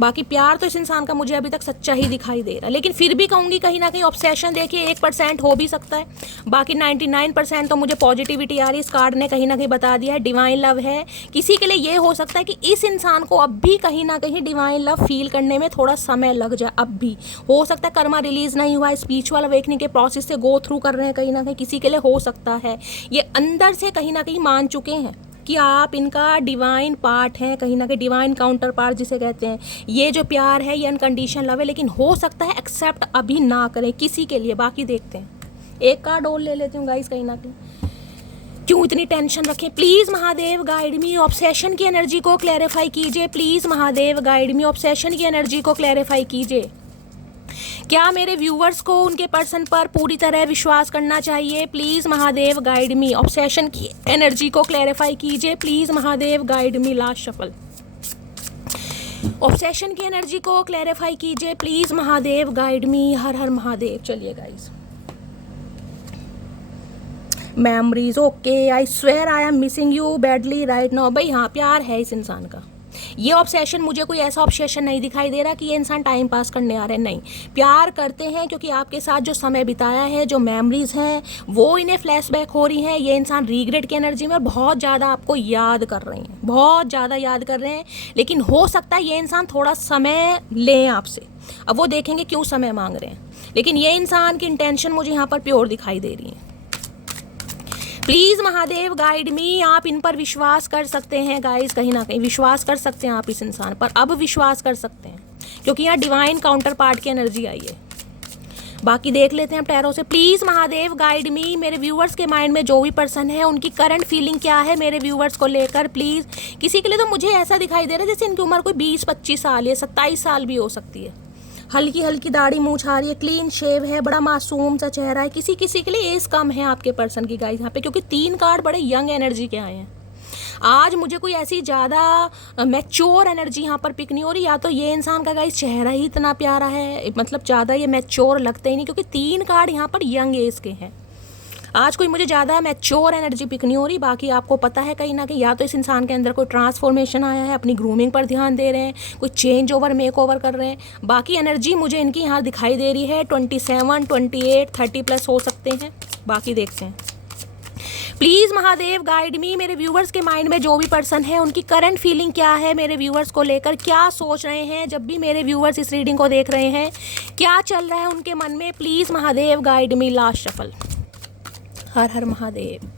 बाकी प्यार तो इस इंसान का मुझे अभी तक सच्चा ही दिखाई दे रहा है, लेकिन फिर भी कहूँगी कहीं ना कहीं ऑब्सेशन देखिए 1% हो भी सकता है, बाकी 99% तो मुझे पॉजिटिविटी आ रही है। इस कार्ड ने कहीं ना कहीं बता दिया है डिवाइन लव है। किसी के लिए ये हो सकता है कि इस इंसान को अब भी कहीं ना कहीं डिवाइन लव फील करने में थोड़ा समय लग जाए, अब भी हो सकता है कर्मा रिलीज नहीं हुआ, स्पिरिचुअल अवेकनिंग के प्रोसेस से गो थ्रू कर रहे हैं, कहीं ना कहीं किसी के लिए हो सकता है ये अंदर से कहीं ना कहीं मान चुके हैं कि आप इनका डिवाइन पार्ट है, कहीं ना कहीं डिवाइन काउंटर पार्ट जिसे कहते हैं। ये जो प्यार है ये अनकंडीशनल लव है, लेकिन हो सकता है एक्सेप्ट अभी ना करें किसी के लिए। बाकी देखते हैं, एक कार्ड और ले लेती हूँ गाइस, कहीं ना कहीं क्यों इतनी टेंशन रखें। Please Mahadev guide me, obsession की एनर्जी को क्लैरिफाई कीजिए। Please Mahadev guide me, obsession की एनर्जी को क्लैरिफाई कीजिए। क्या मेरे व्यूवर्स को उनके पर्सन पर पूरी तरह विश्वास करना चाहिए? Please Mahadev guide me, obsession की एनर्जी को क्लैरिफाई कीजिए। Please Mahadev guide me. Last shuffle, obsession की एनर्जी को क्लैरिफाई कीजिए। Please Mahadev guide me. Har Har Mahadev. चलिए guys, memories. Okay, I swear I am missing you badly right now. भाई हाँ, प्यार है इस इंसान का। ये ऑब्सेशन, मुझे कोई ऐसा ऑब्सेशन नहीं दिखाई दे रहा कि ये इंसान टाइम पास करने आ रहे हैं, नहीं, प्यार करते हैं, क्योंकि आपके साथ जो समय बिताया है, जो मेमोरीज हैं, वो इन्हें फ्लैशबैक हो रही हैं। ये इंसान रीग्रेट की एनर्जी में बहुत ज़्यादा आपको याद कर रहे हैं, बहुत ज़्यादा याद कर रहे हैं, लेकिन हो सकता है ये इंसान थोड़ा समय लें आपसे। अब वो देखेंगे क्यों समय मांग रहे हैं, लेकिन ये इंसान की इंटेंशन मुझे यहाँ पर प्योर दिखाई दे रही है। प्लीज़ महादेव गाइड मी, आप इन पर विश्वास कर सकते हैं गाइस, कहीं ना कहीं विश्वास कर सकते हैं आप इस इंसान पर, अब विश्वास कर सकते हैं, क्योंकि यहाँ डिवाइन काउंटर पार्ट की एनर्जी आई है। बाकी देख लेते हैं टैरो से। प्लीज़ महादेव गाइड मी, मेरे व्यूवर्स के माइंड में जो भी पर्सन है उनकी करंट फीलिंग क्या है मेरे व्यूवर्स को लेकर। प्लीज़, किसी के लिए तो मुझे ऐसा दिखाई दे रहा है जैसे इनकी उम्र कोई 20-25 साल या 27 साल भी हो सकती है। हल्की हल्की दाढ़ी मूंछ आ रही है, क्लीन शेव है, बड़ा मासूम सा चेहरा है। किसी किसी के लिए एज कम है आपके पर्सन की गाइस यहाँ पे, क्योंकि 3 कार्ड बड़े यंग एनर्जी के आए हैं। आज मुझे कोई ऐसी ज़्यादा मैच्योर एनर्जी यहाँ पर पिक नहीं हो रही, या तो ये इंसान का गाइस चेहरा ही इतना प्यारा है, मतलब ज़्यादा ये मैच्योर लगते ही नहीं, क्योंकि 3 कार्ड यहाँ पर यंग एज के हैं। आज कोई मुझे ज़्यादा मैच्योर एनर्जी पिक नहीं हो रही। बाकी आपको पता है कहीं ना कहीं या तो इस इंसान के अंदर कोई ट्रांसफॉर्मेशन आया है, अपनी ग्रूमिंग पर ध्यान दे रहे हैं, कोई चेंज ओवर मेक ओवर कर रहे हैं। बाकी एनर्जी मुझे इनकी यहाँ दिखाई दे रही है 27, 28, 30+ हो सकते हैं। बाकी देखते हैं। प्लीज़ महादेव गाइड मी, मेरे व्यूवर्स के माइंड में जो भी पर्सन है उनकी करंट फीलिंग क्या है मेरे व्यूवर्स को लेकर, क्या सोच रहे हैं जब भी मेरे व्यूवर्स इस रीडिंग को देख रहे हैं, क्या चल रहा है उनके मन में। Please Mahadev guide me. Last shuffle, Har Har Mahadev.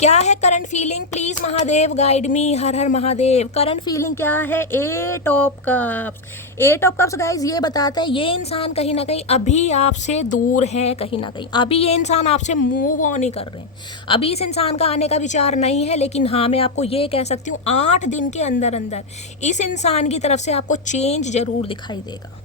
क्या है current feeling, please Mahadev guide me, Har Har Mahadev. Current feeling क्या है, 8 of cups. 8 of cups guys ये बताता है ये इंसान कहीं ना कहीं अभी आपसे दूर है, कहीं ना कहीं अभी ये इंसान आपसे मूव ऑन ही कर रहे हैं, अभी इस इंसान का आने का विचार नहीं है। लेकिन हाँ, मैं आपको ये कह सकती हूँ 8 दिन के अंदर अंदर इस इंसान की तरफ से आपको चेंज जरूर दिखाई देगा।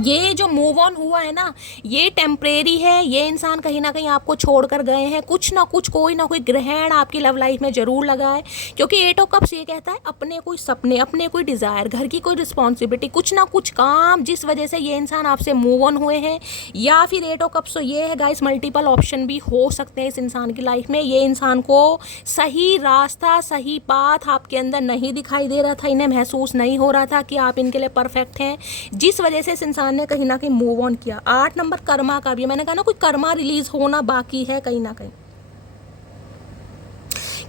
ये जो मूव ऑन हुआ है ना, ये टेम्परेरी है। ये इंसान कहीं ना कहीं आपको छोड़कर गए हैं, कुछ ना कुछ कोई ना कोई ग्रहण आपकी लव लाइफ में जरूर लगा है। क्योंकि 8 ऑफ कप्स ये कहता है अपने कोई सपने, अपने कोई डिज़ायर, घर की कोई रिस्पॉन्सिबिलिटी, कुछ ना कुछ काम जिस वजह से ये इंसान आपसे मूव ऑन हुए हैं। या फिर 8 ऑफ कप्स तो ये है गाइस, मल्टीपल ऑप्शन भी हो सकते हैं इस इंसान की लाइफ में। ये इंसान को सही रास्ता, सही पाथ आपके अंदर नहीं दिखाई दे रहा था, इन्हें महसूस नहीं हो रहा था कि आप इनके लिए परफेक्ट हैं, जिस वजह से इस इंसान ने कहीं ना कहीं मूव ऑन किया। 8 नंबर कर्मा का भी, मैंने कहा ना कोई कर्मा रिलीज होना बाकी है कहीं ना कहीं,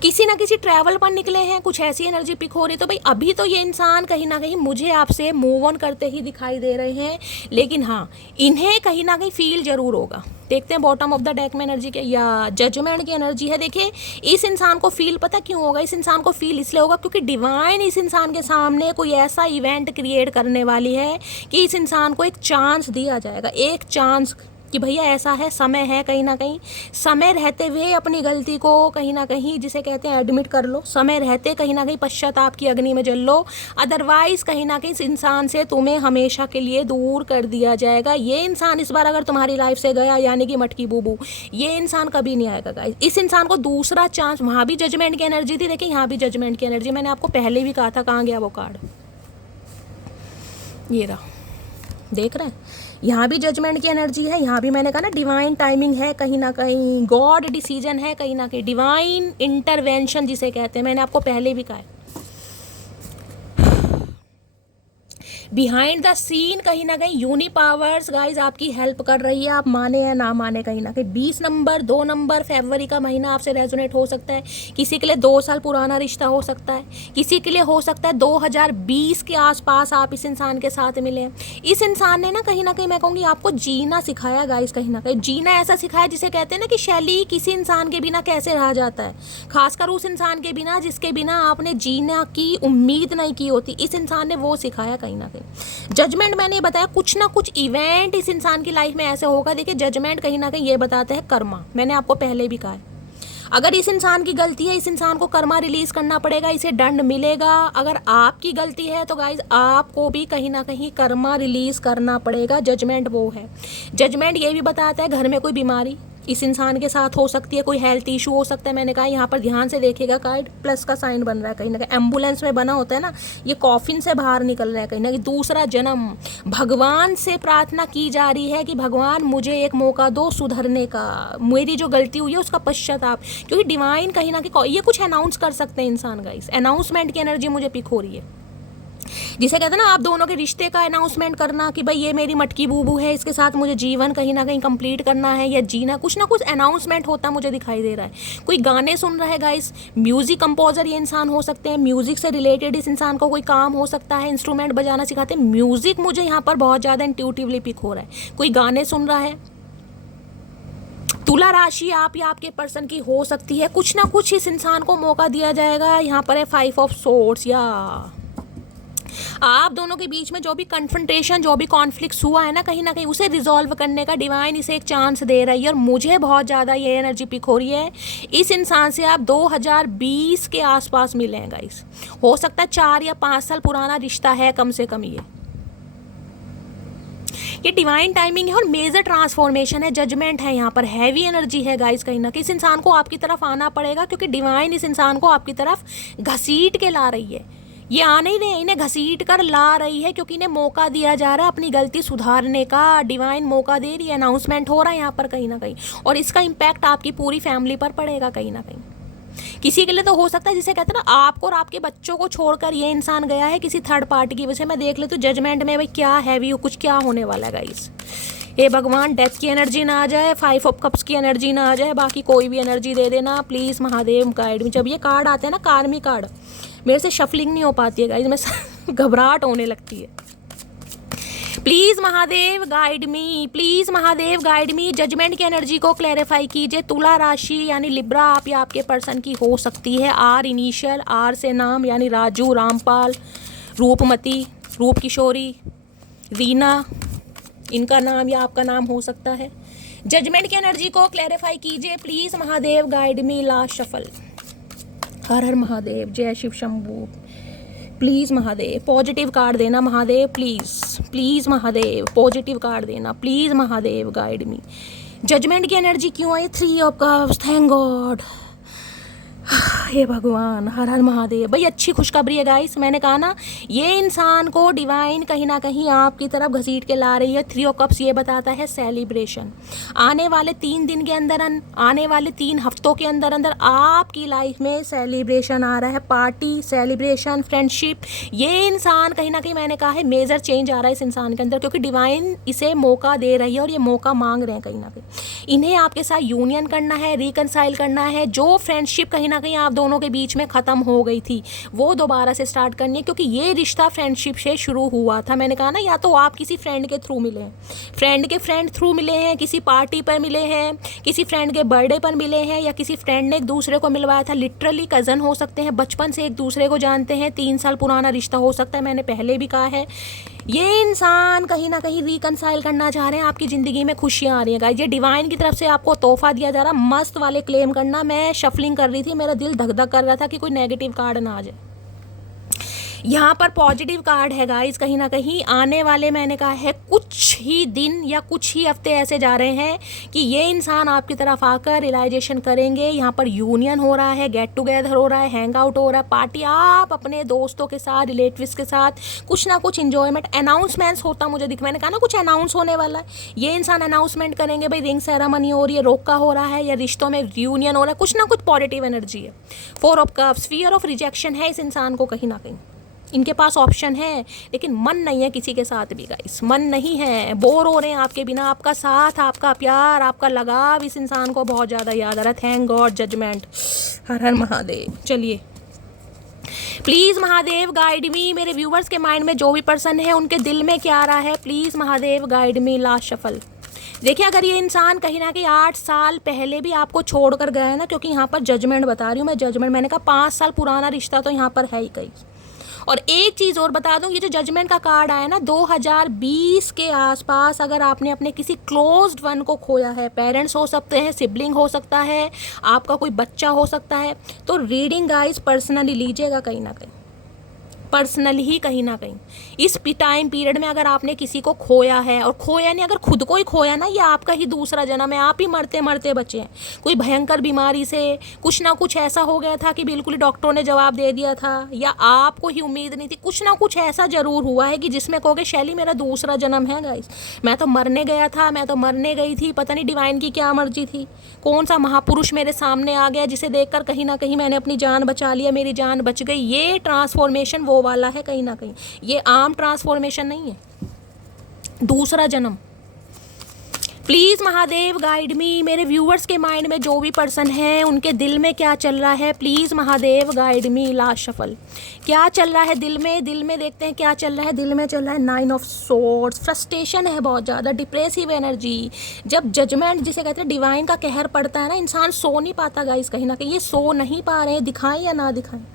किसी ना किसी ट्रैवल पर निकले हैं, कुछ ऐसी एनर्जी पिक हो रही है। तो भाई अभी तो ये इंसान कहीं ना कहीं मुझे आपसे मूव ऑन करते ही दिखाई दे रहे हैं, लेकिन हाँ इन्हें कहीं ना कहीं फील जरूर होगा। देखते हैं बॉटम ऑफ द डेक में एनर्जी क्या, या जजमेंट की एनर्जी है। देखिए इस इंसान को फील पता क्यों होगा, इस इंसान को फील इसलिए होगा क्योंकि डिवाइन इस इंसान के सामने कोई ऐसा इवेंट क्रिएट करने वाली है कि इस इंसान को एक चांस दिया जाएगा, एक चांस कि भैया ऐसा है, समय है, कहीं ना कहीं समय रहते हुए अपनी गलती को कहीं ना कहीं जिसे कहते हैं एडमिट कर लो, समय रहते कहीं ना कहीं पश्चाताप की अग्नि में जल लो, अदरवाइज कहीं ना कहीं इस इंसान से तुम्हें हमेशा के लिए दूर कर दिया जाएगा। ये इंसान इस बार अगर तुम्हारी लाइफ से गया, यानी कि मटकी बूबू, ये इंसान कभी नहीं आएगा गाइस। इस इंसान को दूसरा चांस, वहाँ भी जजमेंट की एनर्जी थी, देखिए यहाँ भी जजमेंट की एनर्जी, मैंने आपको पहले भी कहा था, कहाँ गया वो कार्ड, ये रहा, देख रहे हैं, यहाँ भी जजमेंट की एनर्जी है, यहाँ भी मैंने कहा ना डिवाइन टाइमिंग है, कहीं ना कहीं गॉड डिसीजन है, कहीं ना कहीं डिवाइन इंटरवेंशन जिसे कहते हैं, मैंने आपको पहले भी कहा है। बिहाइंड द सीन कहीं ना कहीं यूनिपावर्स गाइज आपकी हेल्प कर रही है, आप माने या ना माने कहीं ना कहीं। 20 नंबर 2 नंबर फरवरी का महीना आपसे रेजोनेट हो सकता है, किसी के लिए 2 साल पुराना रिश्ता हो सकता है, किसी के लिए हो सकता है 2020 के आसपास आप इस इंसान के साथ मिले। इस इंसान ने ना कहीं मैं कहूँगी आपको जीना सिखाया गाइज, कहीं ना कहीं जीना ऐसा सिखाया जिसे कहते हैं ना कि शैली किसी इंसान के बिना कैसे रहा जाता है, खासकर उस इंसान के बिना जिसके बिना आपने जीना की उम्मीद नहीं की होती, इस इंसान ने वो सिखाया कहीं ना कहीं। जजमेंट मैंने बताया कुछ ना कुछ इवेंट इस इंसान की लाइफ में ऐसे होगा। देखिए जजमेंट कहीं ना कहीं ये बताते हैं कर्मा, मैंने आपको पहले भी कहा है, अगर इस इंसान की गलती है इस इंसान को कर्मा रिलीज करना पड़ेगा, इसे दंड मिलेगा। अगर आपकी गलती है तो गाइज आपको भी कहीं ना कहीं कर्मा रिलीज करना पड़ेगा। जजमेंट वो है। जजमेंट ये भी बताता है घर में कोई बीमारी इस इंसान के साथ हो सकती है, कोई हेल्थ इशू हो सकता है। मैंने कहा यहाँ पर ध्यान से देखिएगा, कार्ड प्लस का साइन बन रहा है, कहीं ना कहीं एम्बुलेंस में बना होता है ना, ये कॉफिन से बाहर निकल रहा है, कहीं ना कहीं दूसरा जन्म। भगवान से प्रार्थना की जा रही है कि भगवान मुझे एक मौका दो सुधरने का, मेरी जो गलती हुई है उसका पश्चाताप। क्योंकि डिवाइन कहीं ना कहीं ये कुछ अनाउंस कर सकते हैं इंसान गाइस, अनाउंसमेंट की एनर्जी मुझे पिक हो रही है, जिसे कहते हैं ना आप दोनों के रिश्ते का अनाउंसमेंट करना कि भाई ये मेरी मटकी बूबू है, इसके साथ मुझे जीवन कहीं ना कहीं कंप्लीट करना है या जीना, कुछ ना कुछ अनाउंसमेंट होता मुझे दिखाई दे रहा है। कोई गाने सुन रहा है गाइस, म्यूजिक कंपोजर ये इंसान हो सकते हैं, म्यूजिक से रिलेटेड इस इंसान को कोई काम हो सकता है, इंस्ट्रूमेंट बजाना सिखाते हैं, म्यूजिक मुझे यहाँ पर बहुत ज़्यादा इंट्यूटिवली पिक हो रहा है। कोई गाने सुन रहा है, तुला राशि आप या आपके पर्सन की हो सकती है, कुछ ना कुछ इस इंसान को मौका दिया जाएगा। यहाँ पर है 5 ऑफ सोर्ड्स, या आप दोनों के बीच में जो भी कन्फ्रंटेशन, जो भी कॉन्फ्लिक्ट्स हुआ है ना कहीं उसे रिजॉल्व करने का डिवाइन इसे एक चांस दे रही है। और मुझे बहुत ज़्यादा ये एनर्जी पिक हो रही है, इस इंसान से आप 2020 के आसपास मिले हैं गाइस, हो सकता है 4 या 5 साल पुराना रिश्ता है कम से कम। ये डिवाइन टाइमिंग है और मेजर ट्रांसफॉर्मेशन है, जजमेंट है, यहाँ पर हैवी एनर्जी है गाइस। कहीं ना कहीं इस इंसान को आपकी तरफ आना पड़ेगा, क्योंकि डिवाइन इस इंसान को आपकी तरफ घसीट के ला रही है। ये आ नहीं रहे, इन्हें घसीट कर ला रही है, क्योंकि इन्हें मौका दिया जा रहा है अपनी गलती सुधारने का। डिवाइन मौका दे रही है, अनाउंसमेंट हो रहा है यहाँ पर कहीं ना कहीं, और इसका इम्पैक्ट आपकी पूरी फैमिली पर पड़ेगा कहीं ना कहीं। किसी के लिए तो हो सकता है, जिसे कहते हैं ना आपको और आपके बच्चों को छोड़कर ये इंसान गया है किसी थर्ड पार्टी की वजह से। मैं देख ले तो जजमेंट में भाई क्या हैवी हो, कुछ क्या होने वाला है गाइस। ये भगवान डेथ की एनर्जी ना आ जाए, 5 ऑफ कप्स की एनर्जी ना आ जाए, बाकी कोई भी एनर्जी दे देना प्लीज़ महादेव गाइड में। जब ये कार्ड आते हैं ना कार्मी कार्ड, मेरे से शफलिंग नहीं हो पाती है गाइस, मैं घबराहट होने लगती है। Please Mahadev guide me, please Mahadev guide me. Judgement की एनर्जी को क्लैरिफाई कीजिए। तुला राशि यानी लिब्रा आप या आपके पर्सन की हो सकती है। आर इनिशियल, आर से नाम यानी राजू, रामपाल, रूपमती, रूप किशोरी, रीना, इनका नाम या आपका नाम हो सकता है। जजमेंट की एनर्जी को क्लैरिफाई कीजिए please Mahadev guide me. Last shuffle. Har Har Mahadev, जय Shiv Shambhu. Please Mahadev positive card देना Mahadev, please please Mahadev positive card देना please Mahadev guide me. Judgement की एनर्जी क्यों आई? 3 ऑफ कप्स, थैंक गॉड। हे भगवान, हर हर महादेव। भाई अच्छी खुशखबरी है गाइस, मैंने कहा ना ये इंसान को डिवाइन कहीं ना कहीं आपकी तरफ घसीट के ला रही है। 3 ऑफ कप्स ये बताता है सेलिब्रेशन। आने वाले 3 दिन के अंदर, आने वाले 3 हफ्तों के अंदर अंदर आपकी लाइफ में सेलिब्रेशन आ रहा है। Party, celebration, friendship. ये इंसान कहीं ना कहीं, मैंने कहा है, मेजर चेंज आ रहा है इस इंसान के अंदर, क्योंकि डिवाइन इसे मौका दे रही है और ये मौका मांग रहे हैं कहीं ना कहीं। इन्हें आपके साथ यूनियन करना है, रिकनसाइल करना है। जो फ्रेंडशिप कहीं ना कहीं आप दोनों के बीच में ख़त्म हो गई थी वो दोबारा से स्टार्ट करनी है, क्योंकि ये रिश्ता फ्रेंडशिप से शुरू हुआ था। मैंने कहा ना, या तो आप किसी फ्रेंड के थ्रू मिले हैं, फ्रेंड के फ्रेंड थ्रू मिले हैं, किसी पार्टी पर मिले हैं, किसी फ्रेंड के बर्थडे पर मिले हैं, या किसी फ्रेंड ने एक दूसरे को मिलवाया था। लिटरली कज़न हो सकते हैं, बचपन से एक दूसरे को जानते हैं, 3 साल पुराना रिश्ता हो सकता है। मैंने पहले भी कहा है, ये इंसान कहीं ना कहीं रिकनसाइल करना चाह रहे हैं। आपकी ज़िंदगी में खुशियाँ आ रही हैं गाइस। ये डिवाइन की तरफ से आपको तोहफा दिया जा रहा। मस्त वाले क्लेम करना। मैं शफलिंग कर रही थी, मेरा दिल धक धक कर रहा था कि कोई नेगेटिव कार्ड ना आ जाए। यहाँ पर पॉजिटिव कार्ड है गाइस। कहीं ना कहीं आने वाले, मैंने कहा है, कुछ ही दिन या कुछ ही हफ्ते ऐसे जा रहे हैं कि ये इंसान आपकी तरफ आकर रियलाइजेशन करेंगे। यहाँ पर यूनियन हो रहा है, गेट टुगेदर हो रहा है, हैंग आउट हो रहा है, पार्टी। आप अपने दोस्तों के साथ, रिलेटिव्स के साथ कुछ ना कुछ इंजॉयमेंट, अनाउंसमेंट्स होता मुझे दिख, मैंने कहा ना कुछ अनाउंस होने वाला है। ये इंसान अनाउंसमेंट करेंगे, भाई रिंग सेरेमनी हो रही है, रोका हो रहा है, या रिश्तों में रियूनियन हो रहा है। कुछ ना कुछ पॉजिटिव एनर्जी है। 4 of cups, fear of rejection है इस इंसान को कहीं ना कहीं। इनके पास ऑप्शन है लेकिन मन नहीं है किसी के साथ भी गाइस। मन नहीं है, बोर हो रहे हैं आपके बिना। आपका साथ, आपका प्यार, आपका लगाव इस इंसान को बहुत ज़्यादा याद आ रहा है। Thank God judgement. Har Har Mahadev. चलिए प्लीज़ महादेव गाइड मी। मेरे व्यूवर्स के माइंड में जो भी पर्सन है उनके दिल में क्या आ रहा है, please Mahadev guide me. Last shuffle. देखिए, अगर ये इंसान कहीं ना कहीं 8 साल पहले भी आपको छोड़कर गया है ना, क्योंकि यहाँ पर जजमेंट बता रही हूँ मैं, जजमेंट, मैंने कहा 5 साल पुराना रिश्ता तो यहाँ पर है ही कहीं। और एक चीज़ और बता दूं, ये जो जजमेंट का कार्ड आया ना 2020 के आसपास, अगर आपने अपने किसी क्लोज्ड वन को खोया है, पेरेंट्स हो सकते हैं, सिबलिंग हो सकता है, आपका कोई बच्चा हो सकता है, तो रीडिंग गाइस पर्सनली लीजिएगा कहीं ना कहीं, पर्सनली ही कहीं ना कहीं। इस टाइम पीरियड में अगर आपने किसी को खोया है, और खोया नहीं, अगर खुद को ही खोया ना, ये आपका ही दूसरा जन्म है। आप ही मरते मरते बचे हैं। कोई भयंकर बीमारी से कुछ ना कुछ ऐसा हो गया था कि बिल्कुल ही डॉक्टरों ने जवाब दे दिया था, या आपको ही उम्मीद नहीं थी। कुछ ना कुछ ऐसा ज़रूर हुआ है कि जिसमें कहोगे शैली मेरा दूसरा जन्म है गाइस। मैं तो मरने गया था, मैं तो मरने गई थी, पता नहीं डिवाइन की क्या मर्जी थी। कौन सा महापुरुष मेरे सामने आ गया जिसे देखकर कहीं ना कहीं मैंने अपनी जान बचा लिया, मेरी जान बच गई। ये ट्रांसफॉर्मेशन वो वाला है कहीं ना कहीं। ये आम ट्रांसफॉर्मेशन नहीं है, दूसरा जन्म। प्लीज़ महादेव गाइड मी। मेरे व्यूवर्स के माइंड में जो भी पर्सन है उनके दिल में क्या चल रहा है, please Mahadev guide me. Last shuffle. क्या चल रहा है दिल में? दिल में देखते हैं क्या चल रहा है। दिल में चल रहा है 9 ऑफ सोर्ड्स। फ्रस्ट्रेशन है बहुत ज़्यादा, डिप्रेसिव एनर्जी। जब जजमेंट, जिसे कहते हैं डिवाइन का कहर पड़ता है ना, इंसान सो नहीं पाता गाइस कहीं ना कहीं। ये सो नहीं पा रहे हैं, दिखाएं या ना दिखाएं।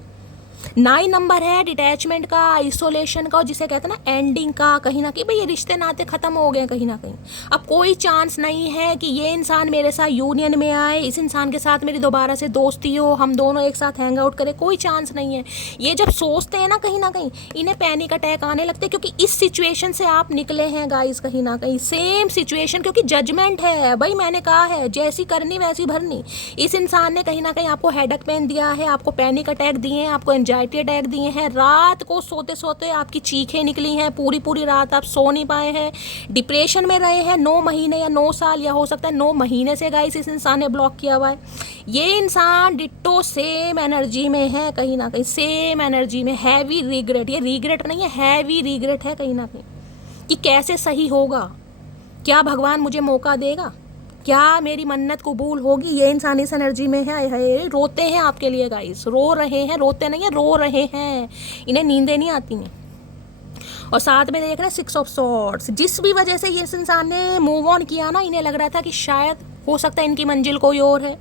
9 नंबर है डिटैचमेंट का, आइसोलेशन का, और जिसे कहते हैं ना एंडिंग का। कहीं ना कहीं भाई ये रिश्ते नाते ख़त्म हो गए कहीं ना कहीं। अब कोई चांस नहीं है कि ये इंसान मेरे साथ यूनियन में आए, इस इंसान के साथ मेरी दोबारा से दोस्ती हो, हम दोनों एक साथ हैंग आउट करें। कोई चांस नहीं है। ये जब सोचते हैं ना कहीं ना कहीं, इन्हें पैनिक अटैक आने लगते हैं, क्योंकि इस सिचुएशन से आप निकले हैं गाइस कहीं ना कहीं। सेम सिचुएशन, क्योंकि जजमेंट है भाई। मैंने कहा है जैसी करनी वैसी भरनी। इस इंसान ने कहीं ना कहीं आपको हेडेक पेन दिया है, आपको पैनिक अटैक दिए हैं, आपको एंजाइटी अटैक दिए हैं। रात को सोते सोते आपकी चीखें निकली हैं, पूरी पूरी रात आप सो नहीं पाए हैं, डिप्रेशन में रहे हैं 9 महीने या 9 साल, या हो सकता है 9 महीने से गाइस इस इंसान ने ब्लॉक किया हुआ है। ये इंसान डिट्टो सेम एनर्जी में है कहीं ना कहीं, सेम एनर्जी में। हैवी रिग्रेट, ये रिग्रेट नहीं है, हैवी रिग्रेट है कहीं ना कहीं कि कैसे सही होगा, क्या भगवान मुझे मौका देगा, क्या मेरी मन्नत कबूल होगी। ये इंसान इस एनर्जी में है। रोते हैं आपके लिए गाइस, रो रहे हैं, रोते नहीं है, रो रहे हैं। इन्हें नींदें नहीं आती हैं। और साथ में देख रहे हैं 6 ऑफ सॉर्ड्स। जिस भी वजह से ये इस इंसान ने मूव ऑन किया ना, इन्हें लग रहा था कि शायद हो सकता है इनकी मंजिल कोई और है,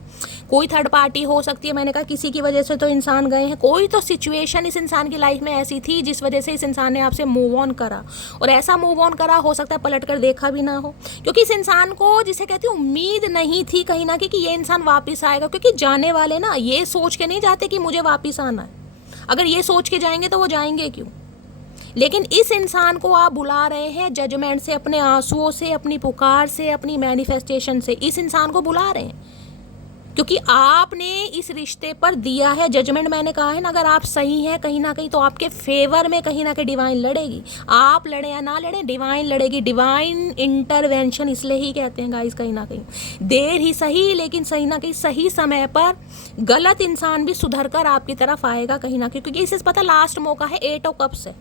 कोई थर्ड पार्टी हो सकती है। मैंने कहा किसी की वजह से तो इंसान गए हैं, कोई तो सिचुएशन इस इंसान की लाइफ में ऐसी थी जिस वजह से इस इंसान ने आपसे मूव ऑन करा। और ऐसा मूव ऑन करा, हो सकता है पलट कर देखा भी ना हो, क्योंकि इस इंसान को, जिसे कहती हूँ, उम्मीद नहीं थी कहीं ना कहीं कि ये इंसान वापस आएगा। क्योंकि जाने वाले ना ये सोच के नहीं जाते कि मुझे वापस आना है, अगर ये सोच के जाएंगे तो वो जाएंगे क्यों। लेकिन इस इंसान को आप बुला रहे हैं जजमेंट से, अपने आंसुओं से, अपनी पुकार से, अपनी मैनिफेस्टेशन से इस इंसान को बुला रहे हैं, क्योंकि आपने इस रिश्ते पर दिया है जजमेंट। मैंने कहा है ना, अगर आप सही हैं कहीं ना कहीं तो आपके फेवर में कहीं ना कहीं डिवाइन लड़ेगी। आप लड़े या ना लड़े, डिवाइन लड़ेगी। डिवाइन इंटरवेंशन इसलिए ही कहते हैं गाइस, कहीं ना कहीं देर ही सही, लेकिन सही ना कहीं सही समय पर गलत इंसान भी सुधर कर आपकी तरफ आएगा कहीं ना कहीं, क्योंकि इसे पता लास्ट मौका है 8 ऑफ कप्स है।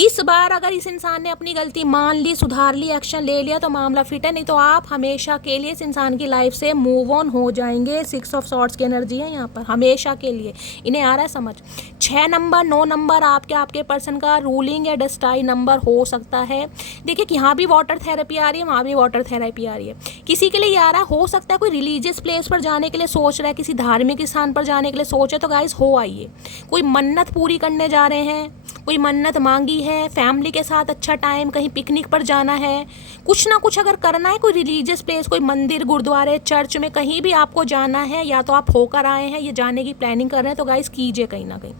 इस बार अगर इस इंसान ने अपनी गलती मान ली, सुधार ली, एक्शन ले लिया तो मामला फिट है, नहीं तो आप हमेशा के लिए इस इंसान की लाइफ से मूव ऑन हो जाएंगे। 6 ऑफ सॉर्ड्स की एनर्जी है यहाँ पर, हमेशा के लिए। इन्हें आ रहा है समझ। 6 नंबर, 9 नंबर आपके पर्सन का रूलिंग या डेस्टाई नंबर हो सकता है। देखिए कि यहाँ भी वाटर थेरेपी आ रही है, वहाँ भी वाटर थेरेपी आ रही है। किसी के लिए ये आ रहा हो सकता है कोई रिलीजियस प्लेस पर जाने के लिए सोच रहा है, किसी धार्मिक स्थान पर जाने के लिए सोच है, तो गाइस हो आइए। कोई मन्नत पूरी करने जा रहे हैं, कोई मन्नत मांगी है, फैमिली के साथ अच्छा टाइम, कहीं पिकनिक पर जाना है, कुछ ना कुछ अगर करना है, कोई रिलीजियस प्लेस, कोई मंदिर, गुरुद्वारे, चर्च में कहीं भी आपको जाना है, या तो आप होकर आए हैं या जाने की प्लानिंग कर रहे हैं, तो गाइस कीजिए। कहीं ना कहीं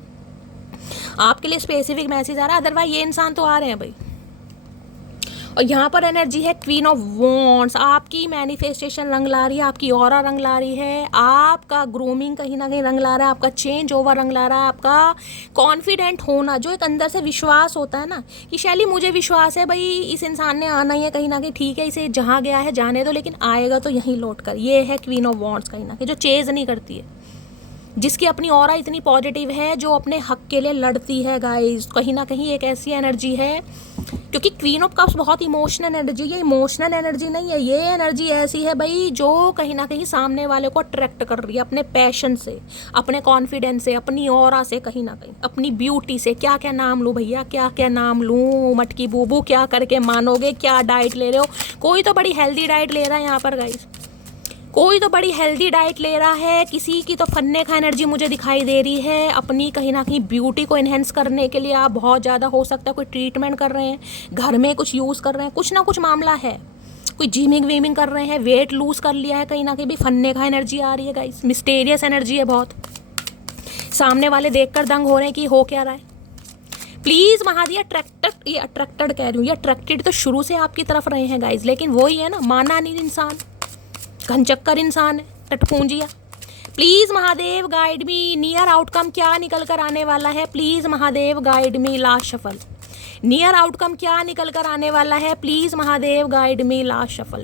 आपके लिए स्पेसिफिक मैसेज आ रहा है, अदरवाइज ये इंसान तो आ रहे हैं भाई। और यहाँ पर एनर्जी है क्वीन ऑफ वॉन्ड्स। आपकी मैनिफेस्टेशन रंग ला रही है, आपकी ऑरा रंग ला रही है, आपका ग्रूमिंग कहीं ना कहीं रंग ला रहा है, आपका चेंज ओवर रंग ला रहा है, आपका कॉन्फिडेंट होना, जो एक अंदर से विश्वास होता है ना कि शैली मुझे विश्वास है भाई इस इंसान ने आना ही है कहीं ना कहीं, ठीक है इसे जहाँ गया है जाने दो, लेकिन आएगा तो यहीं लौट कर। ये है क्वीन ऑफ वॉन्ड्स कहीं ना कहीं, जो चेज नहीं करती है, जिसकी अपनी ऑरा इतनी पॉजिटिव है, जो अपने हक के लिए लड़ती है गाइस। कहीं ना कहीं एक ऐसी एनर्जी है, क्योंकि क्वीन ऑफ कप्स बहुत इमोशनल एनर्जी है, इमोशनल एनर्जी नहीं है, ये एनर्जी ऐसी है भाई जो कहीं ना कहीं सामने वाले को अट्रैक्ट कर रही है अपने पैशन से, अपने कॉन्फिडेंस से, अपनी ऑरा से, कहीं ना कहीं अपनी ब्यूटी से। क्या क्या नाम लूँ भैया, क्या क्या नाम लूँ, मटकी बूबू क्या करके मानोगे, क्या डाइट ले रहे हो। कोई तो बड़ी हेल्दी डाइट ले रहा है यहाँ पर गाइस, कोई तो बड़ी हेल्दी डाइट ले रहा है, किसी की तो फन्ने का एनर्जी मुझे दिखाई दे रही है। अपनी कहीं ना कहीं ब्यूटी को इन्हेंस करने के लिए आप बहुत ज़्यादा, हो सकता है कोई ट्रीटमेंट कर रहे हैं, घर में कुछ यूज़ कर रहे हैं, कुछ ना कुछ मामला है, कोई जिमिंग वीमिंग कर रहे हैं, वेट लूज़ कर लिया है, कहीं ना कहीं भी फन्ने का एनर्जी आ रही है गाइस। मिस्टीरियस एनर्जी है बहुत, सामने वाले देखकर दंग हो रहे हैं कि हो क्या रहा है। प्लीज़ महादी अट्रैक्टेड, ये अट्रैक्टेड कह रही हूँ, ये अट्रैक्टेड तो शुरू से आपकी तरफ रहे हैं गाइस, लेकिन वही है ना, माना नहीं इंसान, घनचक्कर इंसान है, टटपूंजिया। Please Mahadev guide me, near outcome क्या निकल कर आने वाला है। Please Mahadev guide me, last shuffle. Near outcome क्या निकल कर आने वाला है, please Mahadev guide me, last shuffle.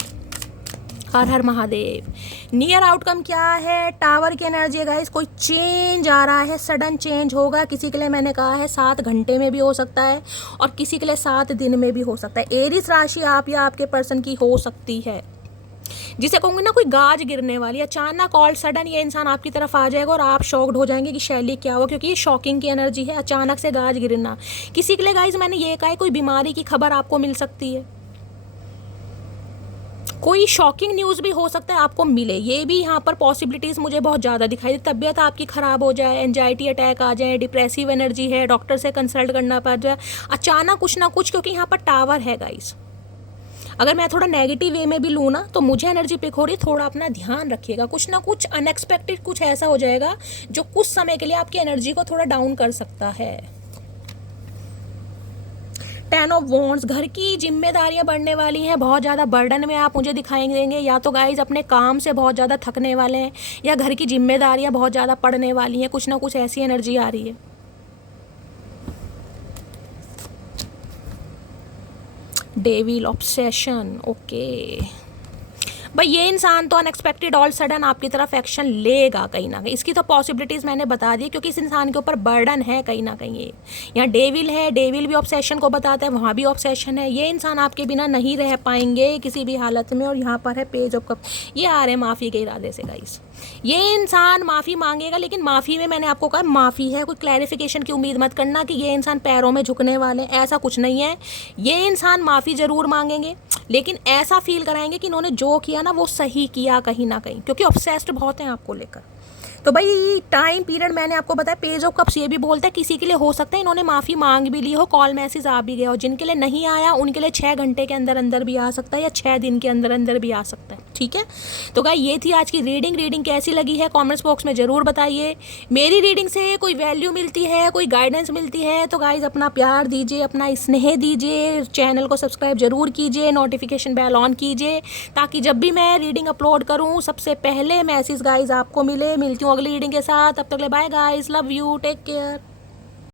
Har Har Mahadev. Near outcome क्या है, टावर की एनर्जी है गाइस, कोई चेंज आ रहा है, सडन चेंज होगा। किसी के लिए मैंने कहा है 7 घंटे में भी हो सकता है, और किसी के लिए 7 दिन में भी हो सकता है। एरिस राशि आप या आपके पर्सन की हो सकती है, जिसे कहूँगी ना कोई गाज गिरने वाली, अचानक ऑल सडन ये इंसान आपकी तरफ आ जाएगा और आप शॉक्ड हो जाएंगे कि शैली क्या हुआ, क्योंकि ये शॉकिंग की एनर्जी है, अचानक से गाज गिरना। किसी के लिए गाइज मैंने ये कहा है कोई बीमारी की खबर आपको मिल सकती है, कोई शॉकिंग न्यूज़ भी हो सकता है आपको मिले, ये भी यहाँ पर पॉसिबिलिटीज़ मुझे बहुत ज़्यादा दिखाई दी। तबीयत आपकी ख़राब हो जाए, एंजाइटी अटैक आ जाए, डिप्रेसिव एनर्जी है, डॉक्टर से कंसल्ट करना पड़ जाए, अचानक कुछ ना कुछ, क्योंकि यहाँ पर टावर है गाइज। अगर मैं थोड़ा नेगेटिव वे में भी लूँ ना, तो मुझे एनर्जी पिक हो रही है, थोड़ा अपना ध्यान रखिएगा, कुछ ना कुछ अनएक्सपेक्टेड कुछ ऐसा हो जाएगा जो कुछ समय के लिए आपकी एनर्जी को थोड़ा डाउन कर सकता है। 10 ऑफ वॉन्ड्स, घर की जिम्मेदारियां बढ़ने वाली हैं, बहुत ज़्यादा बर्डन में आप मुझे दिखाई देंगे, या तो गाइज अपने काम से बहुत ज़्यादा थकने वाले हैं, या घर की जिम्मेदारियां बहुत ज़्यादा पड़ने वाली हैं, कुछ ना कुछ ऐसी एनर्जी आ रही है। Devil obsession, okay. भाई ये इंसान तो अनएक्सपेक्टेड ऑल सडन आपकी तरफ एक्शन लेगा कहीं ना कहीं, इसकी तो पॉसिबिलिटीज़ मैंने बता दी, क्योंकि इस इंसान के ऊपर बर्डन है कहीं ना कहीं। ये यहाँ डेविल है, डेविल भी ऑब्सेशन को बताता है, वहाँ भी ऑब्सेशन है। ये इंसान आपके बिना नहीं रह पाएंगे किसी भी हालत में। और यहाँ पर है पेज ऑफ कप, ये आ रहे हैं माफ़ी के इरादे से गाइस। ये इंसान माफ़ी मांगेगा, लेकिन माफ़ी में मैंने आपको कहा माफ़ी है, कोई क्लैरिफिकेशन की उम्मीद मत करना कि ये इंसान पैरों में झुकने वाले, ऐसा कुछ नहीं है। ये इंसान माफ़ी ज़रूर मांगेंगे, लेकिन ऐसा फील कराएंगे कि इन्होंने जो किया ना वो सही किया कहीं ना कहीं, क्योंकि ऑब्सेस्ड बहुत हैं आपको लेकर। तो भाई टाइम पीरियड मैंने आपको बताया, पेज ऑफ कप्स ये भी बोलता है किसी के लिए हो सकता है इन्होंने माफ़ी मांग भी ली हो, कॉल मैसेज आ भी गया हो, जिनके लिए नहीं आया उनके लिए 6 घंटे के अंदर अंदर भी आ सकता है, या 6 दिन के अंदर अंदर भी आ सकता है। ठीक है, तो गाइस ये थी आज की रीडिंग कैसी लगी है कॉमेंट्स बॉक्स में ज़रूर बताइए। मेरी रीडिंग से कोई वैल्यू मिलती है, कोई गाइडेंस मिलती है तो गाइस अपना प्यार दीजिए, अपना स्नेह दीजिए, चैनल को सब्सक्राइब जरूर कीजिए, नोटिफिकेशन बेल ऑन कीजिए, ताकि जब भी मैं रीडिंग अपलोड करूँ सबसे पहले मैसेज गाइस आपको मिले। मिलती हूँ अगली रीडिंग के साथ, तब तक ले bye guys, love you, take care.